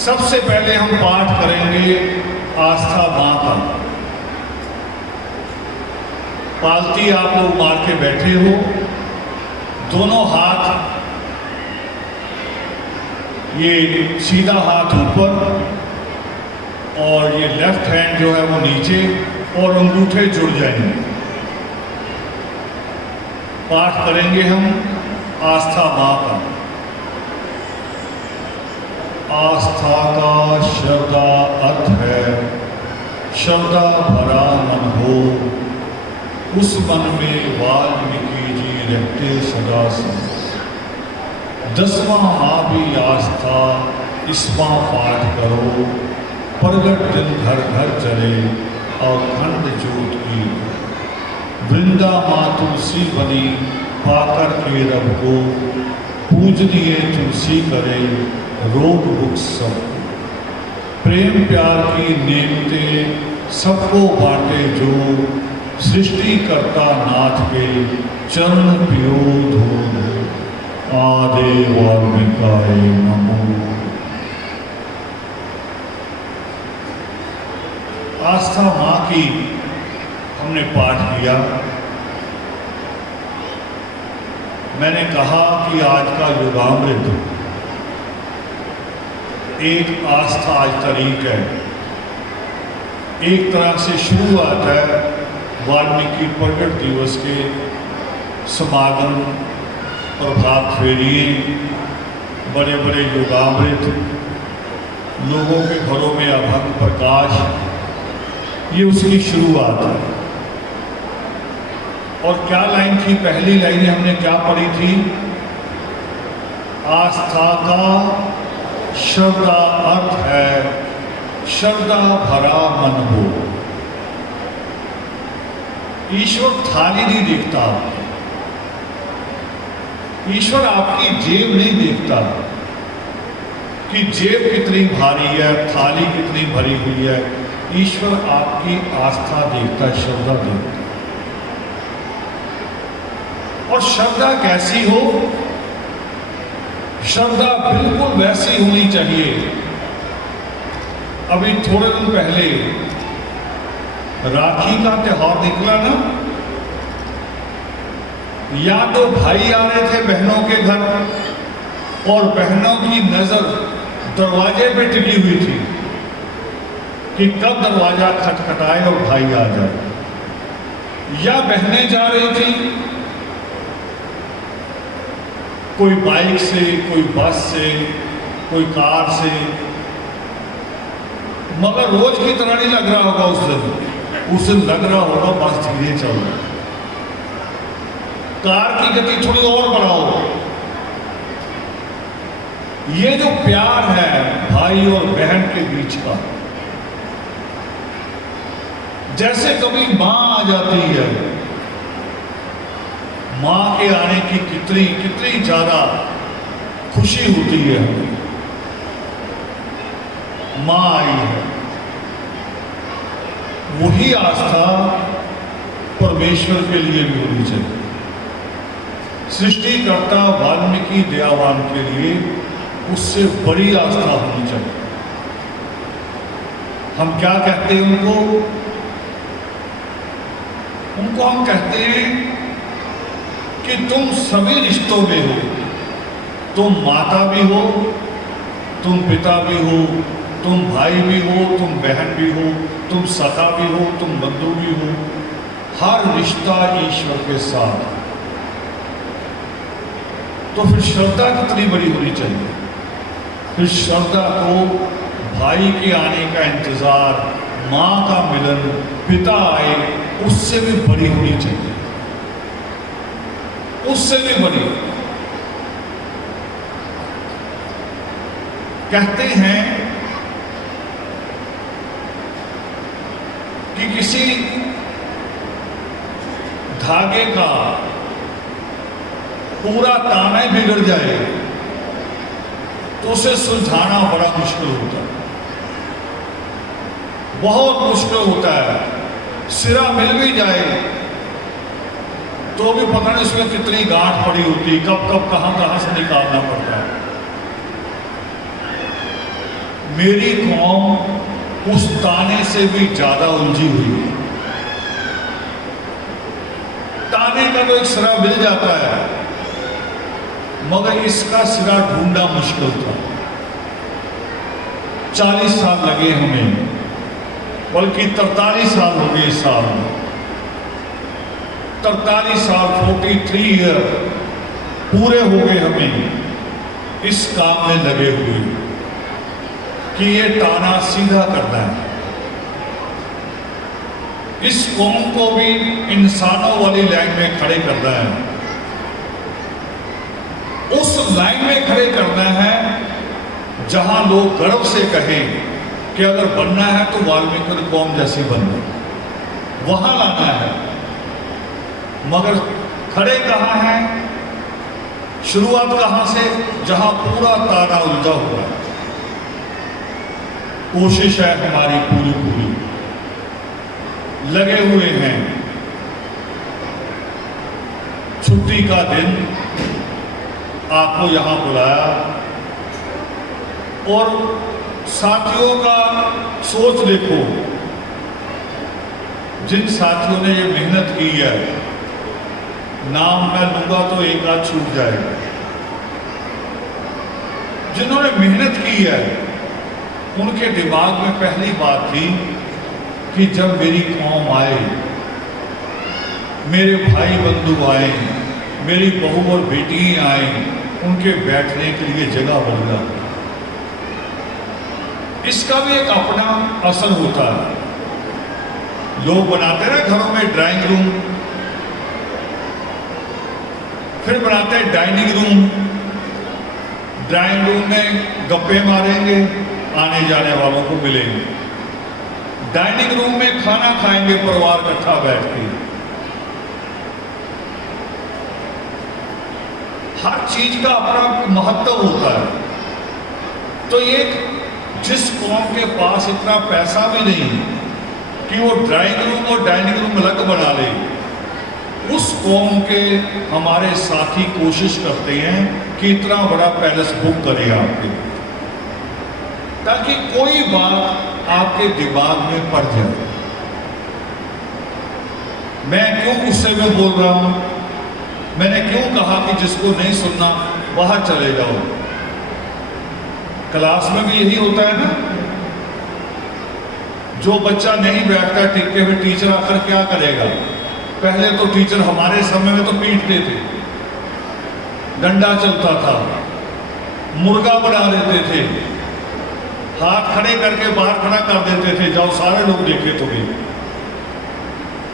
सबसे पहले हम पाठ करेंगे आस्था माँ का। पालती आप लोग मार के बैठे हो, दोनों हाथ, ये सीधा हाथ ऊपर और ये लेफ्ट हैंड जो है वो नीचे, और अंगूठे जुड़ जाएंगे। पाठ करेंगे हम आस्था माँ का। आस्था का श्रद्धा अर्थ है श्रद्धा भरा मन हो, उस मन में वाल्मीकि जी रहते सदा से। 10वां माँ भी आस्था, इसवां पाठ करो, प्रगट दिन घर घर चले और खंड ज्योत की। वृंदा माँ तुलसी बनी पाकर के रब को, पूजनीय तुलसी करे रोग रुख सब। प्रेम प्यार की नेमते सबको बांटे जो, सृष्टि करता नाथ के चरण पियो धो। आदे वाल्मीकाय नमो। आस्था माँ की हमने पाठ किया। मैंने कहा कि आज का युगामृत एक आस्था आज तारीख है, एक तरह से शुरुआत है वाल्मीकि प्रगट दिवस के समागम, प्रभात फेरिए, बड़े बड़े युगामृत, लोगों के घरों में अभंग प्रकाश, ये उसकी शुरुआत है। और क्या लाइन थी, पहली लाइन हमने क्या पढ़ी थी? आस्था का श्रद्धा अर्थ है श्रद्धा भरा मन हो। ईश्वर थाली नहीं देखता, ईश्वर आपकी जेब नहीं देखता कि जेब कितनी भारी है, थाली कितनी भरी हुई है। ईश्वर आपकी आस्था देखता है, श्रद्धा देखता है। और श्रद्धा कैसी हो? श्रद्धा बिल्कुल वैसी होनी चाहिए। अभी थोड़े दिन पहले राखी का त्योहार निकला ना, या तो भाई आ रहे थे बहनों के घर और बहनों की नजर दरवाजे पे टिकी हुई थी कि कब दरवाजा खटखटाए और भाई आ जाए। या बहनें जा रही थी, कोई बाइक से, कोई बस से, कोई कार से, मगर रोज की तरह नहीं लग रहा होगा उस दिन लग रहा होगा बस धीरे चल रहा है, कार की गति थोड़ी और बढ़ाओ। ये जो प्यार है भाई और बहन के बीच का, जैसे कभी मां आ जाती है, मां के आने की कितनी ज्यादा खुशी होती है हमें। मां आई है, वही आस्था परमेश्वर के लिए भी होनी चाहिए। सृष्टिकर्ता वाल्मीकि दयावान के लिए उससे बड़ी आस्था होनी चाहिए। हम क्या कहते हैं उनको हम कहते हैं कि तुम सभी रिश्तों में हो, तुम माता भी हो, तुम पिता भी हो, तुम भाई भी हो, तुम बहन भी हो, तुम सखा भी हो, तुम बंधु भी हो। हर रिश्ता ईश्वर के साथ। तो फिर श्रद्धा कितनी बड़ी होनी चाहिए? फिर श्रद्धा को भाई के आने का इंतजार, माँ का मिलन, पिता आए, उससे भी बड़ी होनी चाहिए, उससे भी बड़ी। कहते हैं कि किसी धागे का पूरा ताना बिगड़ जाए तो उसे सुलझाना बड़ा मुश्किल होता है, बहुत मुश्किल होता है। सिरा मिल भी जाए तो भी पता नहीं उसमें कितनी गांठ पड़ी होती, कब कब कहां से निकालना पड़ता है। मेरी कौम उस ताने से भी ज्यादा उलझी हुई है। ताने का तो एक सिरा मिल जाता है, मगर इसका सिरा ढूंढना मुश्किल था। 40 साल लगे हमें, बल्कि 43 साल हो गए इस साल में। 43 साल 43 ईयर पूरे हो गए हमें इस काम में लगे हुए कि ये ताना सीधा करना है। इस कौम को भी इंसानों वाली लाइन में खड़े करना है, उस लाइन में खड़े करना है जहां लोग गर्व से कहें कि अगर बनना है तो वाल्मीकि कौम जैसी बनना, वहां लाना है। मगर खड़े कहां हैं, शुरुआत कहां से, जहां पूरा ताना उलझा हुआ है। कोशिश है हमारी पूरी पूरी, लगे हुए हैं। छुट्टी का दिन आपको यहां बुलाया और साथियों का सोच देखो, जिन साथियों ने ये मेहनत की है, नाम मैं लूंगा तो एक आध छूट जाएगा। जिन्होंने मेहनत की है उनके दिमाग में पहली बात थी कि जब मेरी कौम आए, मेरे भाई बंधु आए, मेरी बहू और बेटी आए, उनके बैठने के लिए जगह बन जाए। इसका भी एक अपना असर होता है। लोग बनाते हैं घरों में ड्राइंग रूम, फिर बनाते हैं डाइनिंग रूम। ड्राइंग रूम में गप्पे मारेंगे, आने जाने वालों को मिलेंगे। डाइनिंग रूम में खाना खाएंगे परिवार इकट्ठा बैठ के। हर चीज का अपना महत्व होता है। तो ये जिस कौम के पास इतना पैसा भी नहीं कि वो ड्राइंग रूम और डाइनिंग रूम अलग बना ले, उस कौम के हमारे साथी कोशिश करते हैं कि इतना बड़ा पैलेस बुक करें आपके, ताकि कोई बात आपके दिमाग में पड़ जाए। मैं क्यों गुस्से में बोल रहा हूं, मैंने क्यों कहा कि जिसको नहीं सुनना बाहर चले जाओ। क्लास में भी यही होता है ना, जो बच्चा नहीं बैठता टिके हुए, टीचर आकर क्या करेगा। पहले तो टीचर हमारे समय में तो पीटते थे, डंडा चलता था, मुर्गा बना देते थे, हाथ खड़े करके बाहर खड़ा कर देते थे, जाओ सारे लोग देखे तो भी।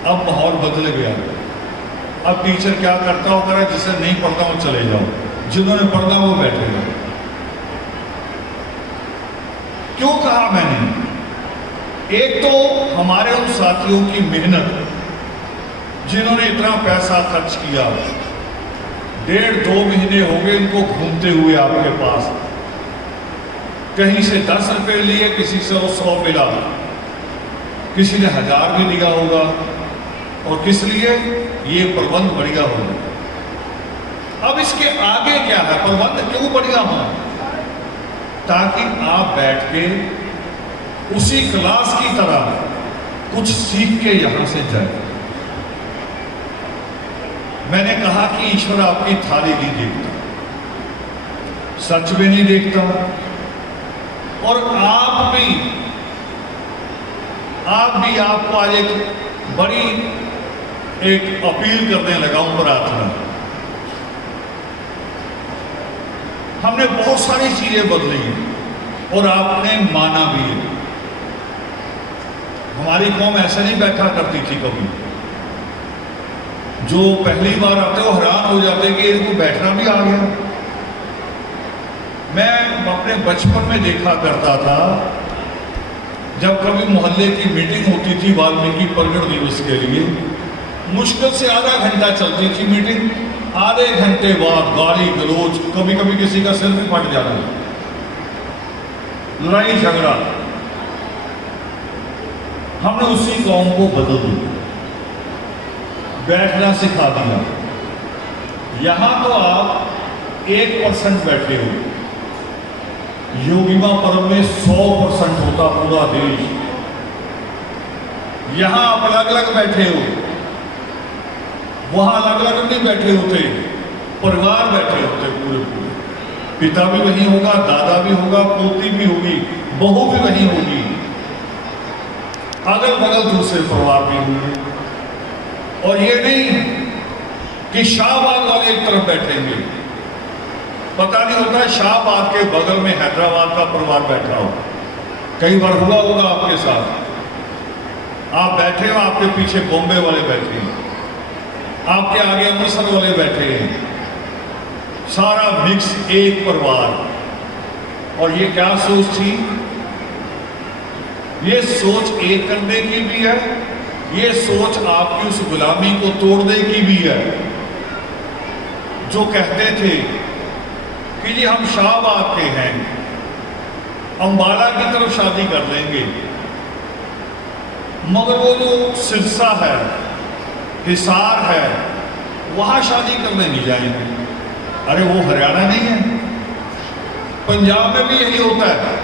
अब माहौल बदल गया। अब टीचर क्या करता होगा, जिसे नहीं पढ़ता वो चले जाओ, जिन्होंने पढ़ना वो बैठेगा। क्यों कहा मैंने, एक तो हमारे उन साथियों की मेहनत, जिन्होंने इतना पैसा खर्च किया, 1.5-2 महीने हो गए इनको घूमते हुए आपके पास। कहीं से 10 रुपए लिए, किसी से 100 मिला, किसी ने 1000 भी दिया होगा। और किस लिए, ये प्रबंध बढ़िया होगा। अब इसके आगे क्या है, प्रबंध क्यों बढ़िया हो, ताकि आप बैठ के उसी क्लास की तरह कुछ सीख के यहां से जाए। मैंने कहा कि ईश्वर आपकी थाली नहीं देखता, सच में नहीं देखता। और आप भी आपको आज एक बड़ी अपील करने लगा हूं, प्रार्थना। हमने बहुत सारी चीजें बदली हैं और आपने माना भी है। हमारी कौम ऐसे नहीं बैठा करती थी कभी। जो पहली बार आते वो हैरान हो जाते कि इनको बैठना भी आ गया। मैं अपने बचपन में देखा करता था, जब कभी मोहल्ले की मीटिंग होती थी वाल्मीकि प्रगट दिवस के लिए, मुश्किल से आधा घंटा चलती थी मीटिंग। आधे घंटे बाद गाली गलौज, कभी कभी किसी का सिर भी फट जाना, लड़ाई झगड़ा। हमने उसी कौम को बदल दिया, बैठना सिखा दिया। यहां तो आप 1% बैठे हो, योगिमा पर्व में 100% होता पूरा देश। यहां आप अलग अलग बैठे हो, वहां अलग अलग नहीं बैठे होते, परिवार बैठे होते पूरे पूरे। पिता भी वहीं होगा, दादा भी होगा, पोती भी होगी, बहू भी वहीं होगी, अगल बगल दूसरे परिवार भी होंगे। और ये नहीं कि शाहबाद वाले एक तरफ बैठेंगे, पता नहीं होता शाहबाद के बगल में हैदराबाद का परिवार बैठा हो। कई बार हुआ होगा आपके साथ, आप बैठे हो, आपके पीछे बॉम्बे वाले बैठे हैं, आपके आगे अमृतसर वाले बैठे हैं, सारा मिक्स एक परिवार। और ये क्या सोच थी? ये सोच एक करने की भी है, ये सोच आपकी उस गुलामी को तोड़ने की भी है। जो कहते थे कि जी हम शाहबाद के हैं, अंबाला की तरफ शादी कर लेंगे, मगर वो जो सिरसा है, हिसार है, वहां शादी करने नहीं जाएंगे। अरे वो हरियाणा नहीं है, पंजाब में भी यही होता है।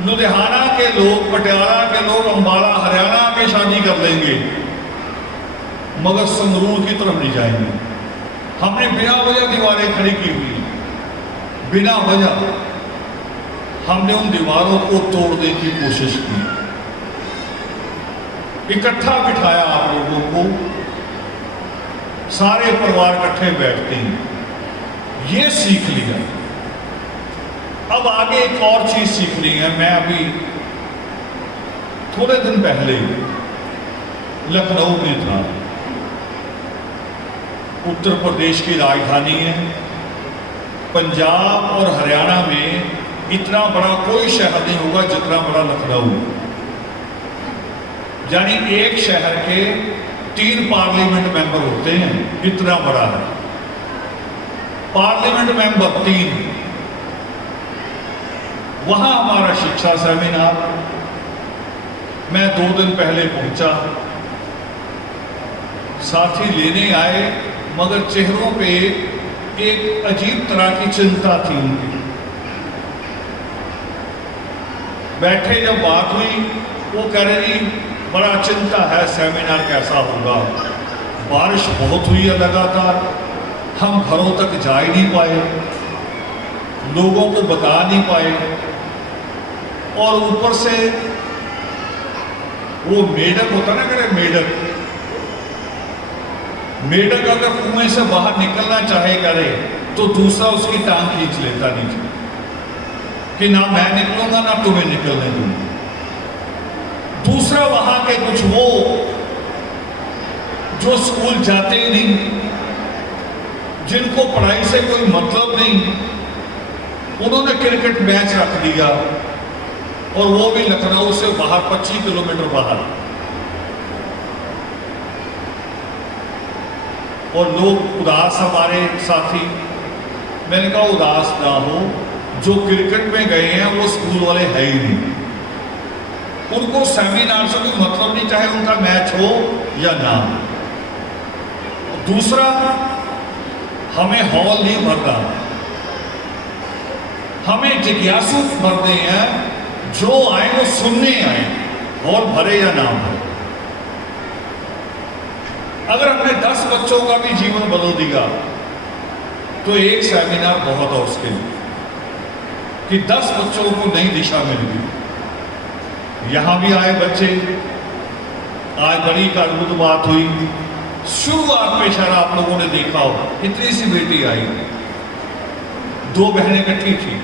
लुधियाना के लोग, पटियाला के लोग अंबाला हरियाणा के शादी कर लेंगे, मगर संगरूर की तरफ नहीं जाएंगे। हमने बिना वजह दीवारें खड़ी की हुई, बिना वजह हमने उन दीवारों को तोड़ने की कोशिश की। इकट्ठा बिठाया आप लोगों को, सारे परिवार इकट्ठे बैठते हैं, ये सीख लिया। अब आगे एक और चीज सीखनी है। मैं अभी थोड़े दिन पहले लखनऊ में था, उत्तर प्रदेश की राजधानी है। पंजाब और हरियाणा में इतना बड़ा कोई शहर नहीं होगा जितना बड़ा लखनऊ, यानी एक शहर के 3 पार्लियामेंट मेंबर होते हैं, इतना बड़ा है पार्लियामेंट मेंबर 3। वहां हमारा शिक्षा सेमिनार, मैं 2 दिन पहले पहुंचा, साथी लेने आए, मगर चेहरों पे एक अजीब तरह की चिंता थी उनकी। बैठे जब बात हुई, वो कह रहे जी बड़ा चिंता है, सेमिनार कैसा होगा, बारिश बहुत हुई है लगातार, हम घरों तक जा ही नहीं पाए, लोगों को बता नहीं पाए, और ऊपर से वो मेढक होता ना, करे मेढक अगर कुएं से बाहर निकलना चाहे करे तो दूसरा उसकी टांग खींच लेता नीचे कि ना मैं निकलूंगा ना तुम्हें निकलने दूंगा। दूसरा वहां के कुछ वो जो स्कूल जाते ही नहीं, जिनको पढ़ाई से कोई मतलब नहीं, उन्होंने क्रिकेट मैच रख दिया, और वो भी लखनऊ से बाहर 25 किलोमीटर बाहर। और लोग उदास, हमारे साथी, मैंने कहा उदास ना हो, जो क्रिकेट में गए हैं वो स्कूल वाले है ही नहीं, उनको सेमिनार से कोई मतलब नहीं, चाहे उनका मैच हो या ना। दूसरा, हमें हॉल नहीं भरना, हमें जिज्ञासु भरने हैं, जो आए वो सुनने आए, हॉल भरे या ना भरे। अगर हमने 10 बच्चों का भी जीवन बदल दिया तो एक सेमिनार बहुत है उसके लिए, कि 10 बच्चों को नई दिशा मिल गई। यहां भी आए बच्चे, आज बड़ी का अद्भुत बात हुई। शुरुआत में शायद आप लोगों ने देखा हो, इतनी सी बेटी आई, 2 बहनें इकट्ठी थी।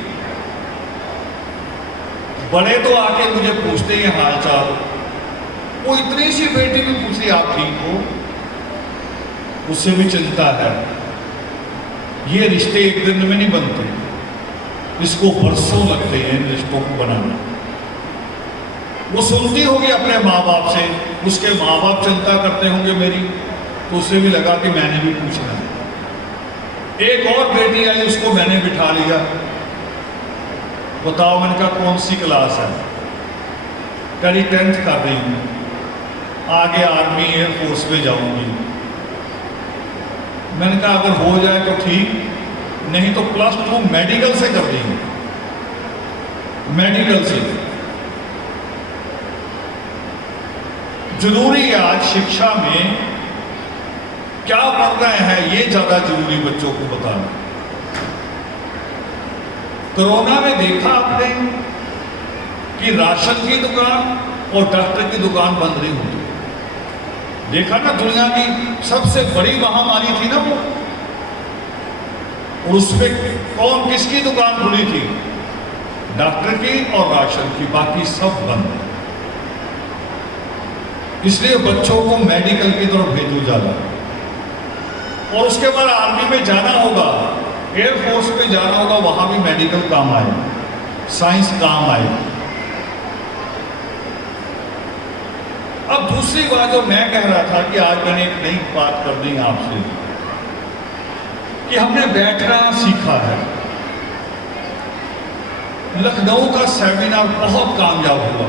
बड़े तो आके मुझे पूछते हैं हाल चाल, वो इतनी सी बेटी भी पूछी आप ठीक हो, उससे भी चिंता है। ये रिश्ते एक दिन में नहीं बनते, इसको वर्षों लगते हैं इन रिश्तों को बनाना। वो सुनती होगी अपने माँ बाप से, उसके माँ बाप चिंता करते होंगे मेरी, तो उसे भी लगा कि मैंने भी पूछना है। एक और बेटी आई, उसको मैंने बिठा लिया, बताओ, मैंने कहा कौन सी क्लास है, करी 10th कर रही हूँ, आगे आर्मी एयरफोर्स में जाऊंगी। मैंने कहा अगर हो जाए तो ठीक, नहीं तो +2 मेडिकल से कर देंगे। मेडिकल से। जरूरी है आज शिक्षा में क्या पढ़ रहे हैं, ये ज्यादा जरूरी बच्चों को बताना। कोरोना में देखा आपने कि राशन की दुकान और डॉक्टर की दुकान बंद नहीं होती। देखा ना, दुनिया की सबसे बड़ी महामारी थी ना वो, और उसमें कौन किसकी दुकान खुली थी? डॉक्टर की और राशन की, बाकी सब बंद है। इसलिए बच्चों को मेडिकल की तरफ भेजो ज्यादा, और उसके बाद आर्मी में जाना होगा, एयरफोर्स में जाना होगा, वहां भी मेडिकल काम आए, साइंस काम आए। अब दूसरी बात जो मैं कह रहा था कि आज मैंने एक नई बात करनी है आपसे, कि हमने बैठना सीखा है। लखनऊ का सेमिनार बहुत कामयाब हुआ।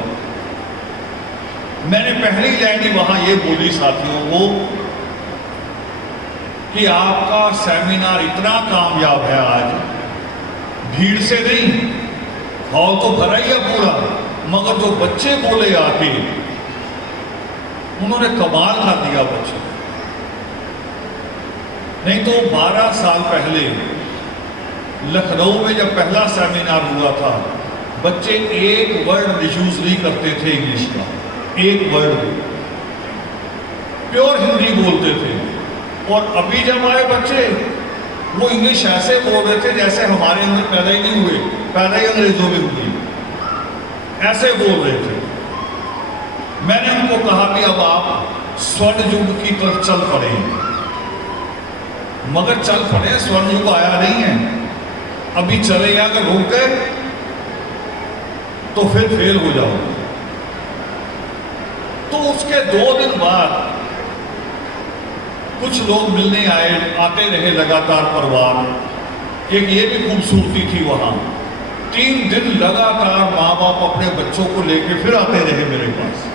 मैंने पहली लाइन ही वहां ये बोली साथियों को कि आपका सेमिनार इतना कामयाब है आज, भीड़ से नहीं, हॉल तो भरा ही है पूरा, मगर जो बच्चे बोले आके, उन्होंने कमाल कर दिया बच्चे। नहीं तो 12 साल पहले लखनऊ में जब पहला सेमिनार हुआ था, बच्चे एक वर्ड यूज नहीं करते थे इंग्लिश का, एक वर्ड, प्योर हिंदी बोलते थे। और अभी जब आए बच्चे, वो इंग्लिश ऐसे बोल रहे थे जैसे हमारे अंदर पैदा ही नहीं हुए, पैदा ही अंग्रेजों में हुई, ऐसे बोल रहे थे। मैंने उनको कहा कि अब आप स्वर्ण युग की तरफ चल पड़े, मगर चल पड़े, स्वर्ण युग आया नहीं है, अभी चले, अगर रुक गए तो फिर फेल हो जाओ। तो उसके 2 दिन बाद कुछ लोग मिलने आते रहे लगातार परिवार। एक ये भी खूबसूरती थी वहां, 3 दिन लगातार माँ बाप अपने बच्चों को लेके फिर आते रहे मेरे पास।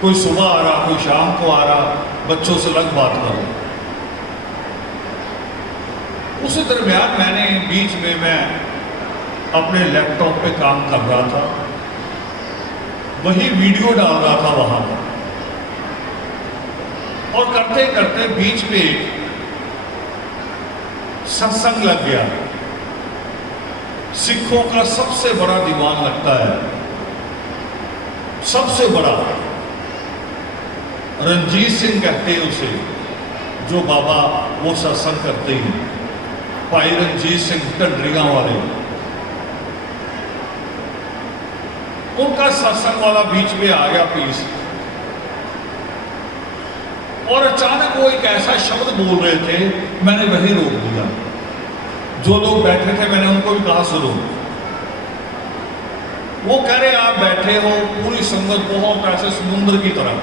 कोई सुबह आ रहा, कोई शाम को आ रहा, बच्चों से अलग बात कर रहा। उसी दरमियान मैंने बीच में मैं अपने लैपटॉप पे काम कर रहा था, वही वीडियो डाल रहा था वहां पर, और करते करते बीच में सत्संग लग गया। सिखों का सबसे बड़ा दीवान लगता है, सबसे बड़ा, रणजीत सिंह कहते हैं उसे, जो बाबा वो सत्संग करते हैं, भाई रणजीत सिंह ढंडरियां वाले, उनका सत्संग वाला बीच में आ गया पीस, और अचानक वो एक ऐसा शब्द बोल रहे थे, मैंने वही रोक दिया। जो लोग बैठे थे मैंने उनको भी कहा सुनो। वो कह रहे आप बैठे हो, पूरी संगत बहुत ऐसे समुद्र की तरह,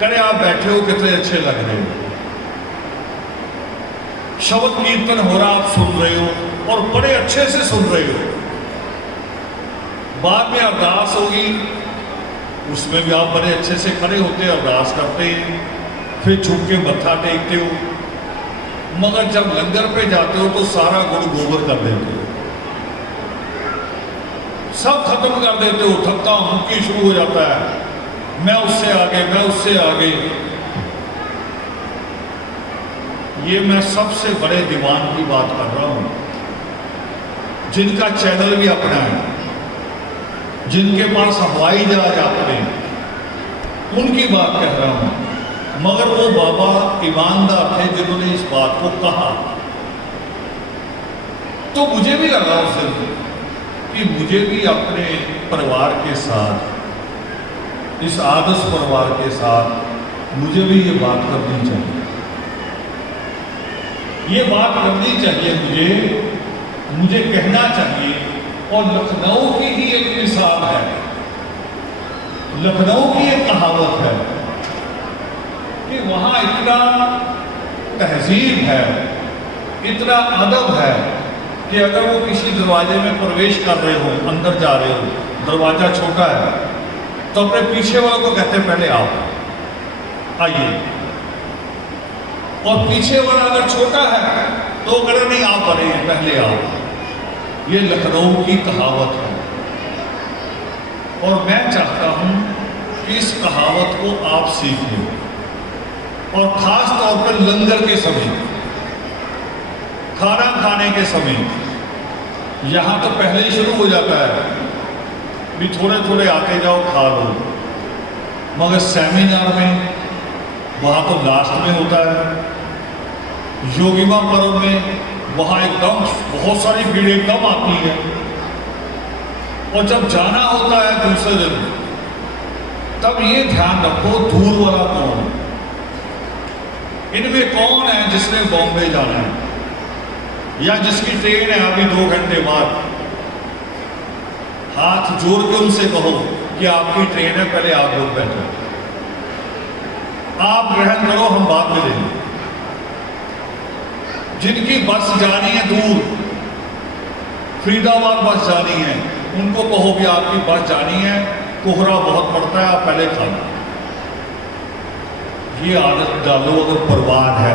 कह रहे आप बैठे हो, कितने अच्छे लग रहे हो, शब्द कीर्तन हो रहा, आप सुन रहे हो, और बड़े अच्छे से सुन रहे हो। बाद में अरदास होगी, उसमें भी आप बड़े अच्छे से खड़े होते, अरदास करते, फिर झुक के मत्था टेकते हो। मगर जब लंगर पे जाते हो तो सारा गुड़ गोबर कर देते हो, सब खत्म कर देते हो, थकता मुक्की शुरू हो जाता है, मैं उससे आगे, मैं उससे आगे। ये मैं सबसे बड़े दीवान की बात कर रहा हूं, जिनका चैनल भी अपना है, जिनके पास हवाई जहाज अपने, उनकी बात कह रहा हूं। मगर वो बाबा ईमानदार थे जिन्होंने इस बात को कहा। तो मुझे भी लगा उस दिन कि मुझे भी अपने परिवार के साथ, इस आदर्श परिवार के साथ, मुझे भी ये बात करनी चाहिए, ये बात करनी चाहिए, मुझे कहना चाहिए। और लखनऊ की ही एक मिसाल है, लखनऊ की एक कहावत है कि वहां इतना तहजीब है, इतना अदब है कि अगर वो किसी दरवाजे में प्रवेश कर रहे हो, अंदर जा रहे हो, दरवाजा छोटा है, तो अपने पीछे वालों को कहते हैं पहले आओ, आइए। और पीछे वाला अगर छोटा है तो कह रहे नहीं आप बड़े हैं, पहले आओ। ये लखनऊ की कहावत है और मैं चाहता हूं कि इस कहावत को आप सीखें और खास तौर पर लंगर के समय, खाना खाने के समय। यहां तो पहले ही शुरू हो जाता है भी थोड़े थोड़े आते जाओ खा लो, मगर सेमिनार में वहां तो लास्ट में होता है। योगिमा पर्व में वहां एकदम बहुत सारी भीड़ एकदम आती है और जब जाना होता है दूसरे दिन, तब ये ध्यान रखो दूर वाला कौन, इनमें कौन है जिसने बॉम्बे जाना है या जिसकी ट्रेन है अभी 2 घंटे बाद। हाथ जोड़ के उनसे कहो कि आपकी ट्रेन है, पहले आप लोग बैठो, आप ग्रहण करो, हम बाद में देंगे। जिनकी बस जानी है दूर, फरीदाबाद बस जानी है, उनको कहो भी आपकी बस जानी है, कोहरा बहुत पड़ता है, आप पहले खा लो। ये आदत डालो अगर परिवार है।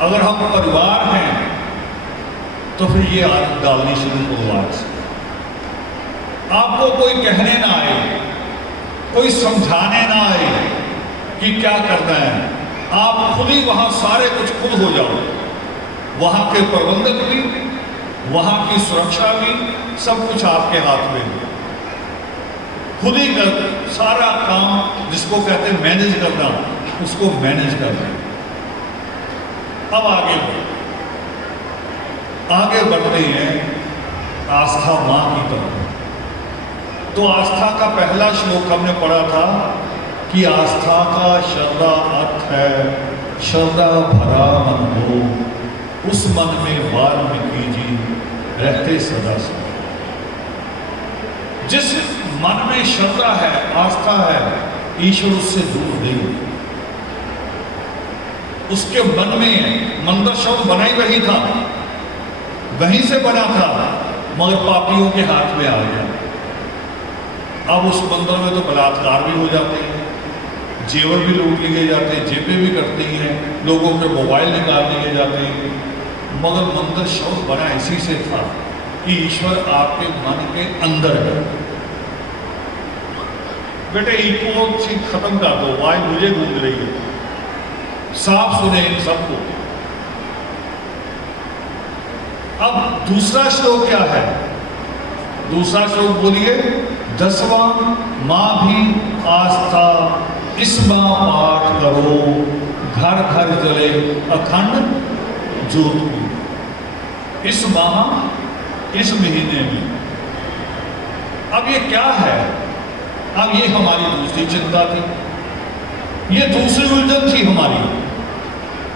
अगर हम परिवार हैं तो फिर ये आदत डालनी शुरू परिवार से। आपको कोई कहने ना आए, कोई समझाने ना आए कि क्या करना है, आप खुद ही वहां सारे कुछ खुद हो जाओ। वहां के प्रबंधक भी, वहां की सुरक्षा भी, सब कुछ आपके हाथ में है। खुद ही कर सारा काम, जिसको कहते हैं मैनेज करना, उसको मैनेज करना। अब आगे बढ़ते हैं आस्था मां की तरफ। तो आस्था का पहला श्लोक हमने पढ़ा था कि आस्था का श्रद्धा अर्थ है श्रद्धा भरा मन हो, उस मन में वाल्मीकि जी रहते सदा सदा। जिस मन में श्रद्धा है, आस्था है, ईश्वर उससे दूर नहीं। उसके मन में मंदिर शव बना ही वही था, वहीं से बना था, मगर पापियों के हाथ में आ गया। अब उस मंदिर में तो बलात्कार भी हो जाते हैं, जेवर भी लूट लिए जाते हैं, जेबें भी कटती हैं, लोगों के मोबाइल निकाल लिए जाते हैं, मगर मंदिर शव बना इसी से था कि ईश्वर आपके मन के अंदर है। बेटे इको चीज खत्म कर दो, आवाज मुझे गूंज रही है, साफ सुने इन सबको। अब दूसरा श्लोक क्या है? दूसरा श्लोक बोलिए, 10वां मां भी आस्था इस मां पाठ करो, घर घर जले अखंड ज्योत की। इस माह, इस महीने में। अब ये क्या है? अब ये हमारी दूसरी चिंता थी, ये दूसरी उलझन थी हमारी।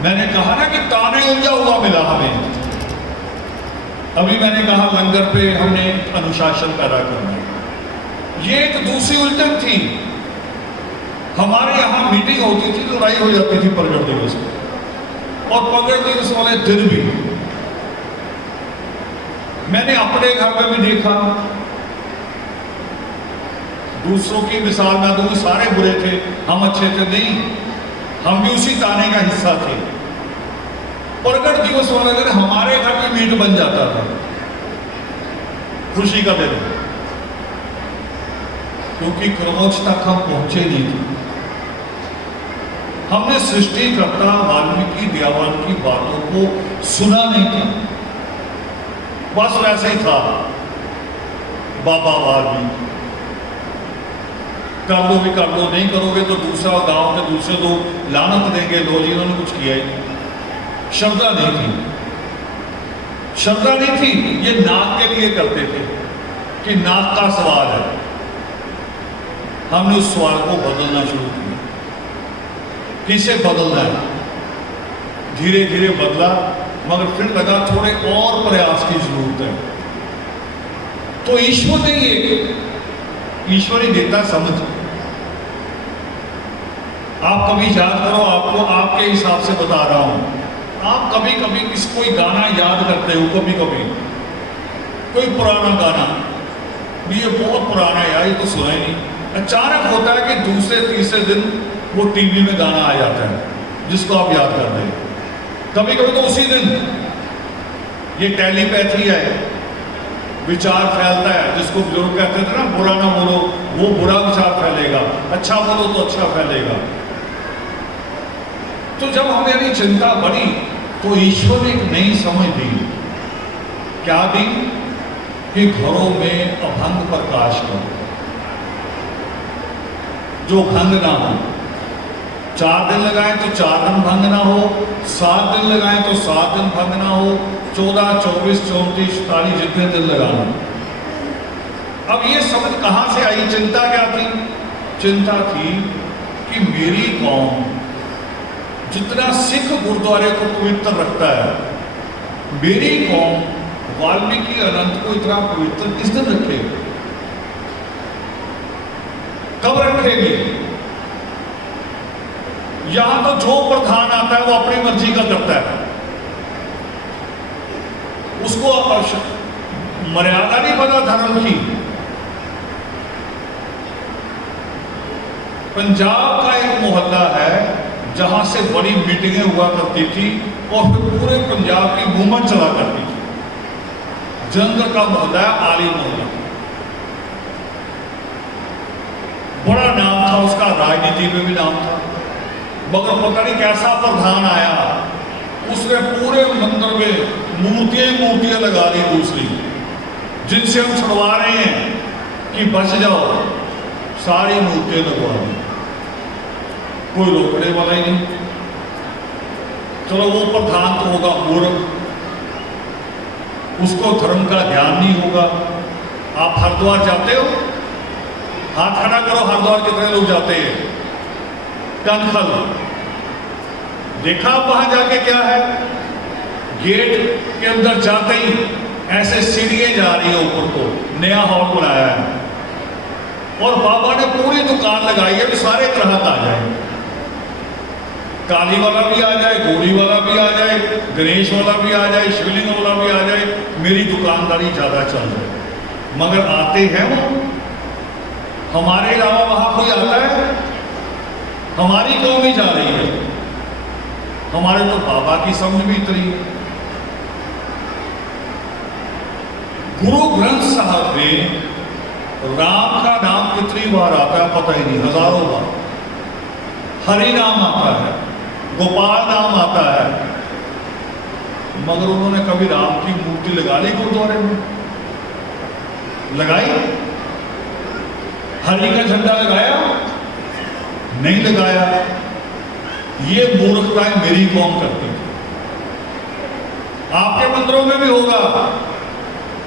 मैंने कहा ना कि ताने उलझा हुआ मिला हमें। अभी मैंने कहा लंगर पे हमने अनुशासन पैदा करना, ये एक दूसरी उलझन थी। हमारे यहां मीटिंग होती थी, लड़ाई हो जाती थी प्रगट दिवस में, और प्रगट दिवस वाले दिन भी मैंने अपने घर में भी देखा। दूसरों की मिसाल ना दूं, सारे बुरे थे, हम अच्छे थे नहीं, हम भी उसी ताने का हिस्सा थे। प्रगट दिवस वाले दिन हमारे घर में मीट बन जाता था, खुशी का दिन, क्योंकि क्रमोच तक हम पहुंचे नहीं थे। हमने सृष्टिकर्ता वाल्मीकि दयावान की बातों को सुना नहीं था, बस वैसे ही था। बाबा वाल्मीकि कर लो भी कर लो, नहीं करोगे तो दूसरा गांव के दूसरे लोग लानत देंगे, लो जी इन्होंने कुछ किया ही नहीं। श्रद्धा नहीं थी, श्रद्धा नहीं थी। ये नाक के लिए करते थे कि नाक का सवाल है। हमने उस सवाल को बदलना शुरू किया। किसे बदलना है? धीरे धीरे बदला, मगर फिर लगा थोड़े और प्रयास की जरूरत है। तो ईश्वर ने ये, ईश्वर ही देता समझ। आप कभी याद करो, आपको आपके हिसाब से बता रहा हूं। आप कभी कभी कोई गाना याद करते हो, कभी कभी कोई पुराना गाना, ये बहुत पुराना है यार, ये तो सुना ही नहीं। अचानक होता है कि दूसरे तीसरे दिन वो टीवी में गाना आ जाता है जिसको आप याद कर रहे हैं। कभी कभी तो उसी दिन ये टेलीपैथी है, विचार फैलता है। जिसको बुजुर्ग कहते थे ना, बुरा ना बोलो, वो बुरा विचार फैलेगा, अच्छा बोलो तो अच्छा फैलेगा। तो जब हमारी चिंता बढ़ी तो ईश्वर ने एक नई समझ दी। क्या दी? कि घरों में अभंग प्रकाश करो, जो भंग ना हो। 4 दिन लगाएं तो 4 दिन भंग ना हो, 7 दिन लगाएं तो 7 दिन भंग ना हो, 14, 24, 34, 47 जितने दिन लगाना। अब ये समझ कहां से आई? चिंता क्या थी? चिंता थी कि मेरी कौम जितना सिख गुरुद्वारे को पवित्र रखता है, मेरी कौम वाल्मीकि अनंत को इतना पवित्र किस दिन रखेगी? कब रखेगी? यहां तो जो प्रधान आता है वो अपनी मर्जी का करता है, उसको मर्यादा नहीं पता धर्म की। पंजाब का एक मोहल्ला है जहां से बड़ी मीटिंगें हुआ करती थी और फिर पूरे पंजाब की मूवमेंट चला करती थी। जंग का मोहल्ला है, आली मोहल्ला। बड़ा नाम था उसका, राजनीति में भी नाम था, मगर पता नहीं कैसा प्रधान आया, उसने पूरे मंदिर में मूर्तियां लगा दी दूसरी, जिनसे हम छुड़वा रहे हैं कि बच जाओ, सारी मूर्तियां लगवा दी। कोई रोकने वाला ही नहीं। चलो वो प्रधान तो होगा मूर्ख, उसको धर्म का ज्ञान नहीं होगा। आप हरिद्वार जाते हो? हाथ खड़ा करो, हरिद्वार कितने लोग जाते हैं? कनखल देखा वहां जाके क्या है? गेट के अंदर जाते ही ऐसे सीढ़ियां जा रही है ऊपर को, नया हॉल बनाया है और बाबा ने पूरी दुकान लगाई है कि सारे ग्राहक आ जाए। काली वाला भी आ जाए, गौरी वाला भी आ जाए, गणेश वाला भी आ जाए, शिवलिंग वाला भी आ जाए, मेरी दुकानदारी ज्यादा चल रही है। मगर आते हैं वो? हमारे अलावा वहां कोई आता है? हमारी कौम ही जा रही है। हमारे तो बाबा की समझ भी इतनी है। गुरु ग्रंथ साहब में राम का नाम कितनी बार आता है पता ही नहीं, हजारों बार। हरि नाम आता है, गोपाल नाम आता है, मगर उन्होंने कभी राम की मूर्ति लगा ली गुरुद्वारे में? लगाई? हरि का झंडा लगाया? नहीं लगाया। ये मूर्खताएं मेरी कौम करती है। आपके मंदिरों में भी होगा,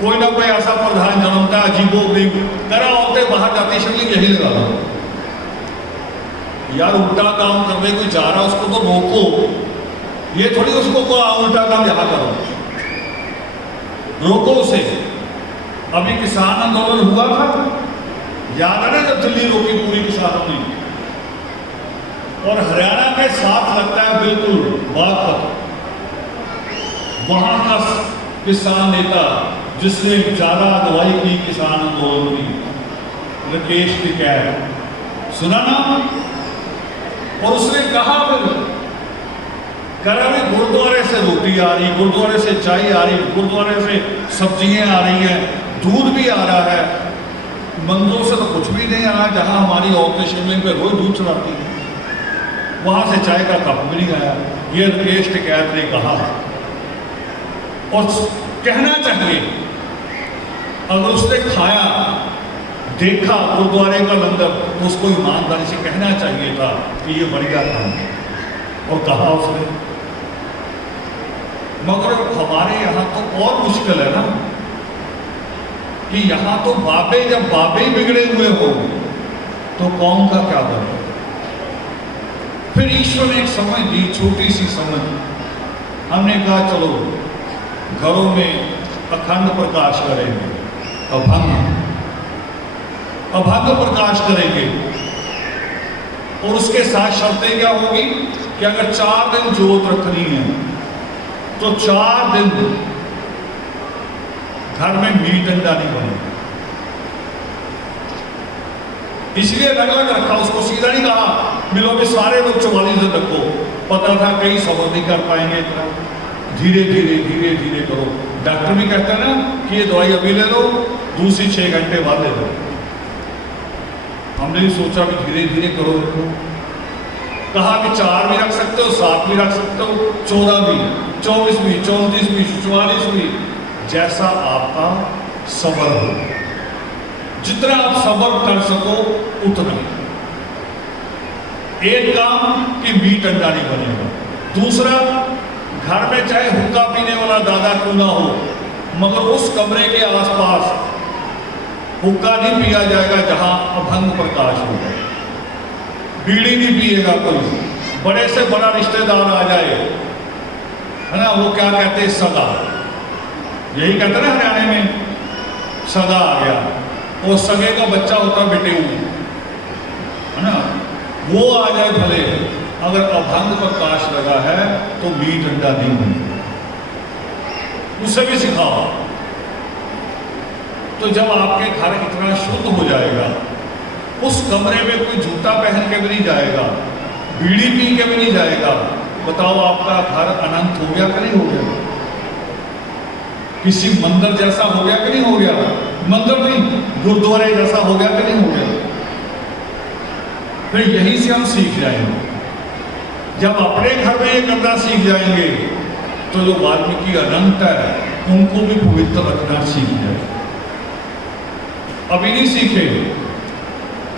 कोई ना कोई ऐसा प्रधान जन्मता है अजीबोगरीब, करा होते बाहर जाती शिवलिंग यही लगा लो। यार उल्टा काम करने कोई जा रहा उसको तो रोको, ये थोड़ी उसको को उल्टा काम यहां करो, रोको उसे। अभी किसान आंदोलन हुआ था, याद है ना, जब दिल्ली रोकी पूरी किसानों ने, और हरियाणा के साथ लगता है बिल्कुल बागपत, वहां का किसान नेता जिसने ज्यादा अगुवाई की किसान आंदोलन की, राकेश टिकैत, सुना ना? और उसने कहा फिर करा भी गुरुद्वारे से रोटी आ रही, गुरुद्वारे से चाय आ रही, गुरुद्वारे से सब्जियां आ रही हैं, दूध भी आ रहा है, मंदिरों से तो कुछ भी नहीं आ रहा। जहां हमारी औरतें शिवलिंग पे रोज दूध चढ़ाती हैं, वहां से चाय का कप भी नहीं आया। ये राकेश टिकैत ने कहा, और कहना चाहिए अगर उसने खाया देखा गुरुद्वारे का लंगर तो उसको ईमानदारी से कहना चाहिए था कि ये बढ़िया था, और कहा उसने। मगर हमारे यहाँ तो और मुश्किल है ना, कि यहाँ तो बाबे, जब बाबे बिगड़े हुए हो तो कौम का क्या बने? फिर ईश्वर ने एक समझ दी, छोटी सी समझ। हमने कहा चलो घरों में अखंड प्रकाश करेंगे, अभंग प्रकाश करेंगे, और उसके साथ शर्तें क्या होगी कि अगर 4 दिन जोत रखनी है तो 4 दिन घर में मीट अंडा नहीं बनेगा। इसलिए अलग अलग रखा, उसको सीधा नहीं कहा मिलो में सारे लोग 44 दिन रखो। पता था कई सबर नहीं कर पाएंगे इतना, धीरे धीरे धीरे धीरे करो। डॉक्टर भी कहते हैं ना कि ये दवाई अभी ले लो, दूसरी 6 घंटे बाद ले लो। हमने भी सोचा भी धीरे धीरे करो। कहा कि 4 भी रख सकते हो, 7 भी रख सकते हो, 14 भी, 24 भी, 34 भी, 44 भी, जैसा आपका सब्र हो। जितना आप सब्र कर सको उतना। एक काम कि मीट अंडा नहीं बनेगा। दूसरा, घर में चाहे हुक्का पीने वाला दादा क्यों ना हो, मगर उस कमरे के आसपास हुक्का नहीं पिया जाएगा जहां अभंग प्रकाश होगा। बीड़ी नहीं पिएगा कोई। बड़े से बड़ा रिश्तेदार आ जाए, है ना, वो क्या कहते हैं, सगा, यही कहते हैं ना हरियाणा में, सगा आ गया, वो सगे का बच्चा होता बेटे, है ना, वो आ जाए भले, अगर अभंग प्रकाश लगा है तो मीट अंडा नहीं बनेगा। उसे भी सिखाओ। तो जब आपके घर इतना शुद्ध हो जाएगा, उस कमरे में कोई जूता पहन के भी नहीं जाएगा, बीड़ी पी के भी नहीं जाएगा, बताओ आपका घर अनंत हो गया कि नहीं हो गया? किसी मंदिर जैसा हो गया कि नहीं हो गया? मंदिर नहीं, गुरुद्वारे जैसा हो गया कि नहीं हो गया? फिर यहीं से हम सीख जाएंगे। जब अपने घर में ये करना सीख जाएंगे तो जो वाल्मीकि अनंत है उनको भी पवित्र रखना सीख जाए। अभी नहीं सीखे,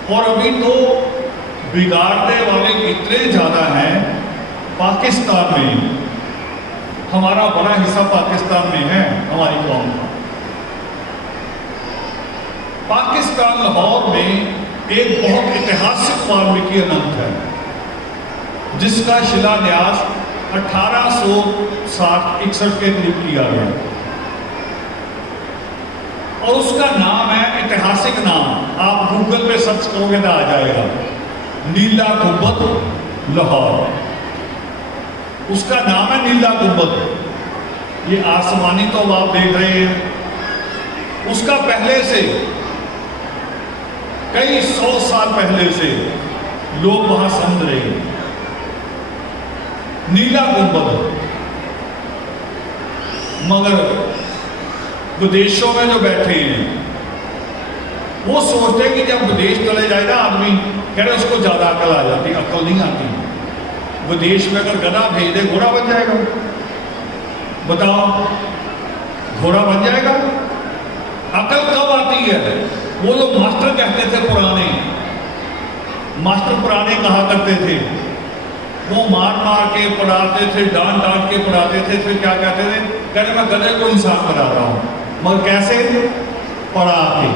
और अभी तो बिगाड़ने वाले इतने ज्यादा हैं। पाकिस्तान में, हमारा बड़ा हिस्सा पाकिस्तान में है, हमारी कौम का। पाकिस्तान लाहौर में एक बहुत ऐतिहासिक वाल्मीकि अनंत है, जिसका शिलान्यास 1861 के करीब किया गया, और उसका नाम है, ऐतिहासिक नाम, आप गूगल पे सर्च करोगे तो आ जाएगा, नीला गुंबद लाहौर। उसका नाम है नीला गुंबद। ये आसमानी तो आप देख रहे हैं, उसका पहले से कई 100 साल पहले से लोग वहां समझ रहे हैं। नीला गुंबद, मगर विदेशों में जो बैठे हैं वो सोचते हैं कि जब विदेश चले जाए ना आदमी, कह रहे उसको ज्यादा अकल आ जाती, अकल नहीं आती। विदेश में अगर गधा भेज दे घोड़ा बन जाएगा, बताओ, घोड़ा बन जाएगा? अकल कब आती है? वो जो मास्टर कहते थे पुराने, मास्टर पुराने कहा करते थे, वो मार मार के पढ़ाते थे, डांट डांट के पढ़ाते थे, फिर क्या कहते थे, कहते मैं गधे को इंसान बना रहा हूं, मगर कैसे? पढ़ा के,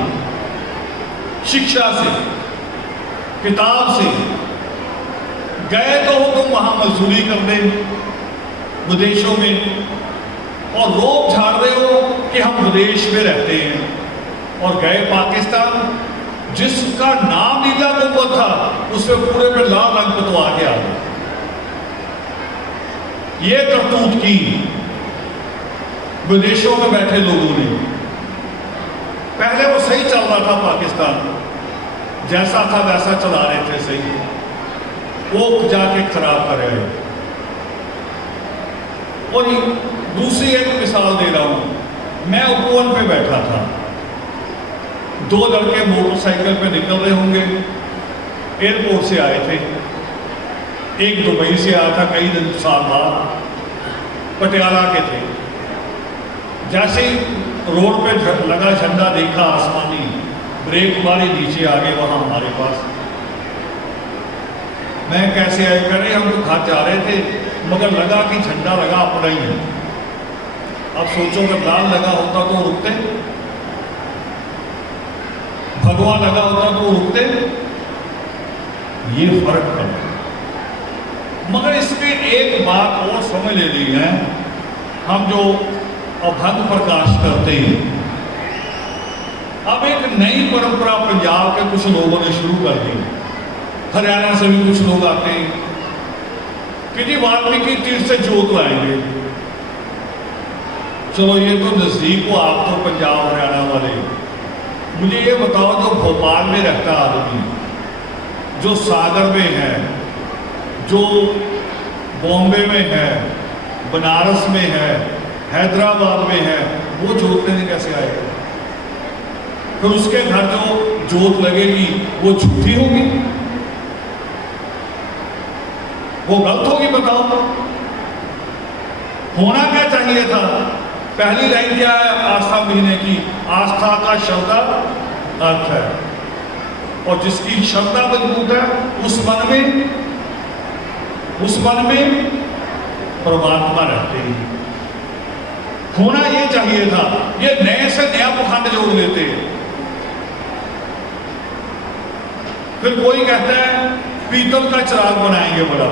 शिक्षा से, किताब से। गए तो हो तुम वहां मजदूरी करने विदेशों में, और रोक झाड़ रहे हो कि हम विदेश में रहते हैं, और गए पाकिस्तान, जिसका नाम नीला गुंबद था, उसमें पूरे में लाल रंग पुतवा के आ गए। ये करतूत की विदेशों में बैठे लोगों ने। पहले वो सही चल रहा था पाकिस्तान, जैसा था वैसा चला रहे थे सही, वो जाके खराब कर रहे हैं। और दूसरी एक मिसाल दे रहा हूं, मैं उपवन पे बैठा था, 2 लड़के मोटरसाइकिल पे निकल रहे होंगे, एयरपोर्ट से आए थे, एक दुबई से आया था कई दिन साल बाद, पटियाला के थे। जैसे ही रोड पे लगा झंडा देखा आसमानी, ब्रेक मारी, नीचे आ गए वहां हमारे पास। मैं कैसे आए, करे हम तो घर जा रहे थे, मगर लगा कि झंडा लगा अपना ही है। अब सोचो अगर लाल लगा होता तो रुकते, भगवा लगा होता तो रुकते, ये फर्क पड़ता। मगर इसमें एक बात और समझ लेनी है, हम जो अभंग प्रकाश करते हैं, अब एक नई परंपरा पंजाब के कुछ लोगों ने शुरू कर दी, हरियाणा से भी कुछ लोग आते हैं कि जी वाल्मीकि तीर्थ से जोत लाएंगे। चलो ये तो नजदीक हो, आप तो पंजाब हरियाणा वाले, मुझे ये बताओ, जो भोपाल में रहता आदमी, जो सागर में है, जो बॉम्बे में है, बनारस में है, हैदराबाद में है, वो जोत लेने कैसे आएगा? फिर उसके घर जो जोत लगेगी वो झूठी होगी, वो गलत होगी? बताओ, होना क्या चाहिए था? पहली लाइन क्या है आस्था महीने की? आस्था का शब्द अर्थ है, और जिसकी श्रद्धा मजबूत है उस मन में परमात्मा रहते हैं। होना ये चाहिए था। ये नए से नया पखंड जोड़ लेते हैं। फिर कोई कहता है पीतल का चिराग बनाएंगे, बड़ा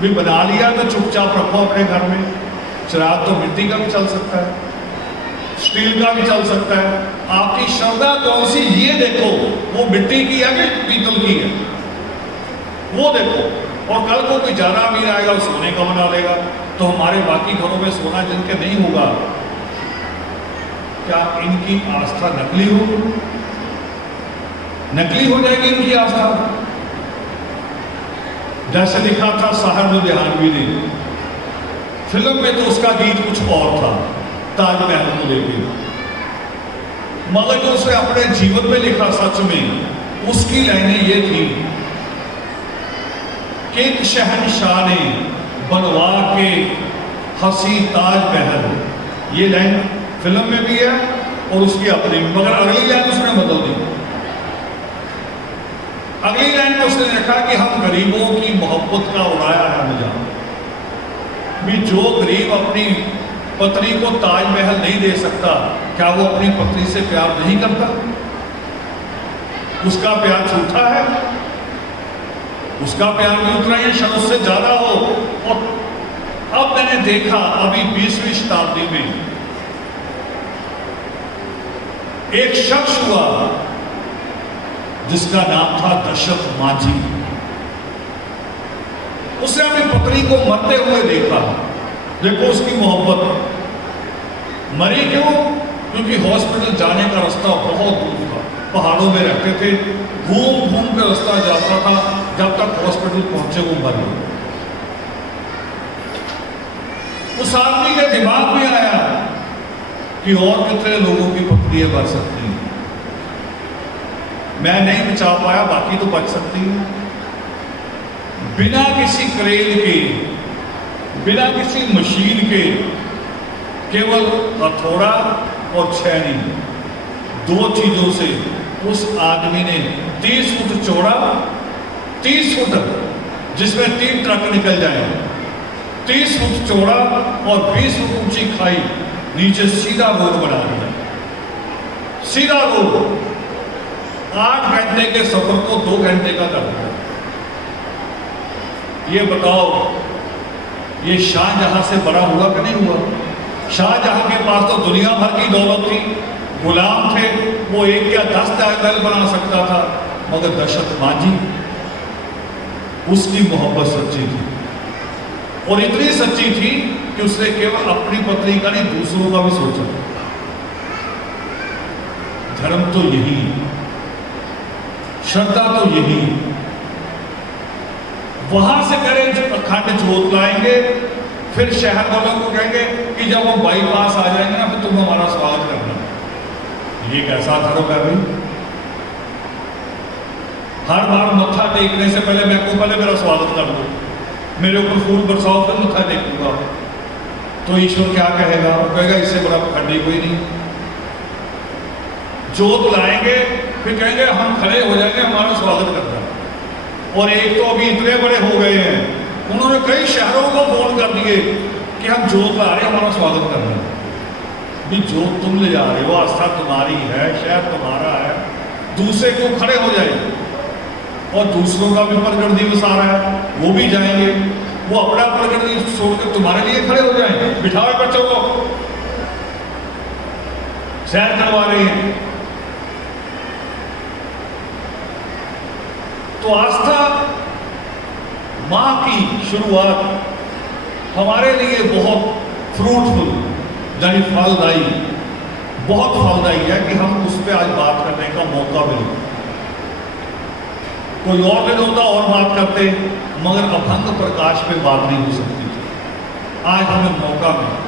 भी बना लिया तो चुपचाप रखो अपने घर में। चिराग तो मिट्टी का भी चल सकता है, स्टील का भी चल सकता है। आपकी श्रद्धा कौन सी ये देखो, वो मिट्टी की है कि पीतल की है, वो देखो। और कल को कोई ज्यादा अमीर आएगा वो सोने का बना लेगा, तो हमारे बाकी घरों में सोना जिनके नहीं होगा, क्या इनकी आस्था नकली होगी? नकली हो जाएगी इनकी आस्था। जैसे लिखा था साहिर लुधियानवी ने, फिल्म में तो उसका गीत कुछ और था, ताजमहल को लेकर, मगर जो उसने अपने जीवन में लिखा सच में, उसकी लाइनें ये थी कि एक शहंशाह ने बनवा के हंसी ताजमहल। ये लाइन फिल्म में भी है और उसकी अपनी, मगर अगली लाइन उसने बदल दी। अगली लाइन में उसने लिखा कि हम गरीबों की मोहब्बत का उड़ाया है मजाक। भी जो गरीब अपनी पत्नी को ताजमहल नहीं दे सकता, क्या वो अपनी पत्नी से प्यार नहीं करता? उसका प्यार झूठा है, उसका प्यार भी उतना ही शायद उससे ज्यादा हो। और अब मैंने देखा अभी 20वीं शताब्दी में एक शख्स हुआ जिसका नाम था दशरथ माझी। उसने अपनी पत्नी को मरते हुए देखा। देखो उसकी मोहब्बत। मरी क्यों? क्योंकि हॉस्पिटल जाने का रास्ता बहुत दूर था, पहाड़ों में रहते थे, घूम घूम कर रास्ता जाता था, जब तक हॉस्पिटल पहुंचे वो मर गए। उस आदमी के दिमाग में आया कि और कितने लोगों की पत्नियां मर सकती हैं, मैं नहीं बचा पाया, बाकी तो बच सकती है। बिना किसी क्रेन के, बिना किसी मशीन के, केवल हथौड़ा और छैनी, दो चीजों से उस आदमी ने 30 फुट चौड़ा, 30 फुट जिसमें 3 ट्रक निकल जाए, 30 फुट चौड़ा और 20 फुट ऊंची खाई, नीचे सीधा रोड बना दिया। सीधा रोड 8 घंटे के सफर को 2 घंटे का कर दिया। ये बताओ, ये शाहजहां से बड़ा हुआ कि नहीं हुआ? शाहजहां के पास तो दुनिया भर की दौलत थी, गुलाम थे, वो 1 या 10 ताजमहल बना सकता था, मगर दशरथ माझी, उसकी मोहब्बत सच्ची थी। और इतनी सच्ची थी कि उसने केवल अपनी पत्नी का नहीं, दूसरों का भी सोचा। धर्म तो यही, श्रद्धा तो यही। वहां से करें अखंड जोत लाएंगे, फिर शहर वालों को कहेंगे कि जब हम बाईपास आ जाएंगे ना, फिर तुम हमारा स्वागत करना। ये कैसा धर्म है भाई? हर बार मत्था टेकने से पहले पहले मेरा स्वागत कर दो, मेरे ऊपर फूल बरसाओ, फिर मत्था टेकूंगा, तो ईश्वर क्या कहेगा? वो कहेगा इससे बड़ा खंडी कोई नहीं। जोत लाएंगे, फिर कहेंगे हम खड़े हो जाएंगे, हमारा स्वागत करना। और एक तो अभी इतने बड़े हो गए हैं, उन्होंने कई शहरों को फोन कर दिए कि हम जोत ला रहे हैं, हमारा स्वागत करना। भी जोत तुम ले जा रहे हो, आस्था तुम्हारी है, शहर तुम्हारा है, दूसरे क्यों खड़े हो जाए? और दूसरों का भी प्रकट दिवस आ रहा है, वो भी जाएंगे, वो अपना प्रकट दिवस छोड़कर तुम्हारे लिए खड़े हो जाएंगे। बिठाओ बच्चों को, सैर करवा रहे हैं। तो आस्था मां की शुरुआत हमारे लिए बहुत फ्रूटफुल, यानी फलदायी, बहुत फलदायी है कि हम उस पर आज बात करने का मौका मिले। कोई और दिन होता और बात करते, मगर अभंग प्रकाश पे बात नहीं हो सकती थी। आज हमें मौका मिला।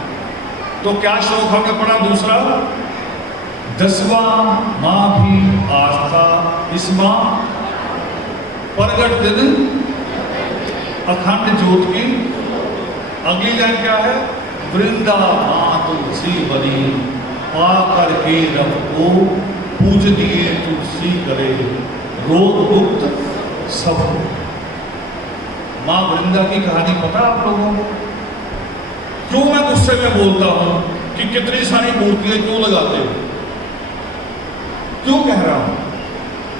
तो क्या श्लोक हमने पढ़ा दूसरा? 10वां माँ भी आस्था इसमा प्रगट दिन अखंड ज्योत की। अगली लाइन क्या है? वृंदा माँ तुलसी बनी पा करके रब को पूजनीय तुलसी करे रोग मुक्त सब। माँ वृंदा की कहानी पता आप लोगों को? क्यों मैं गुस्से में बोलता हूं कि कितनी सारी मूर्तियां क्यों लगाते हो? क्यों कह रहा हूं?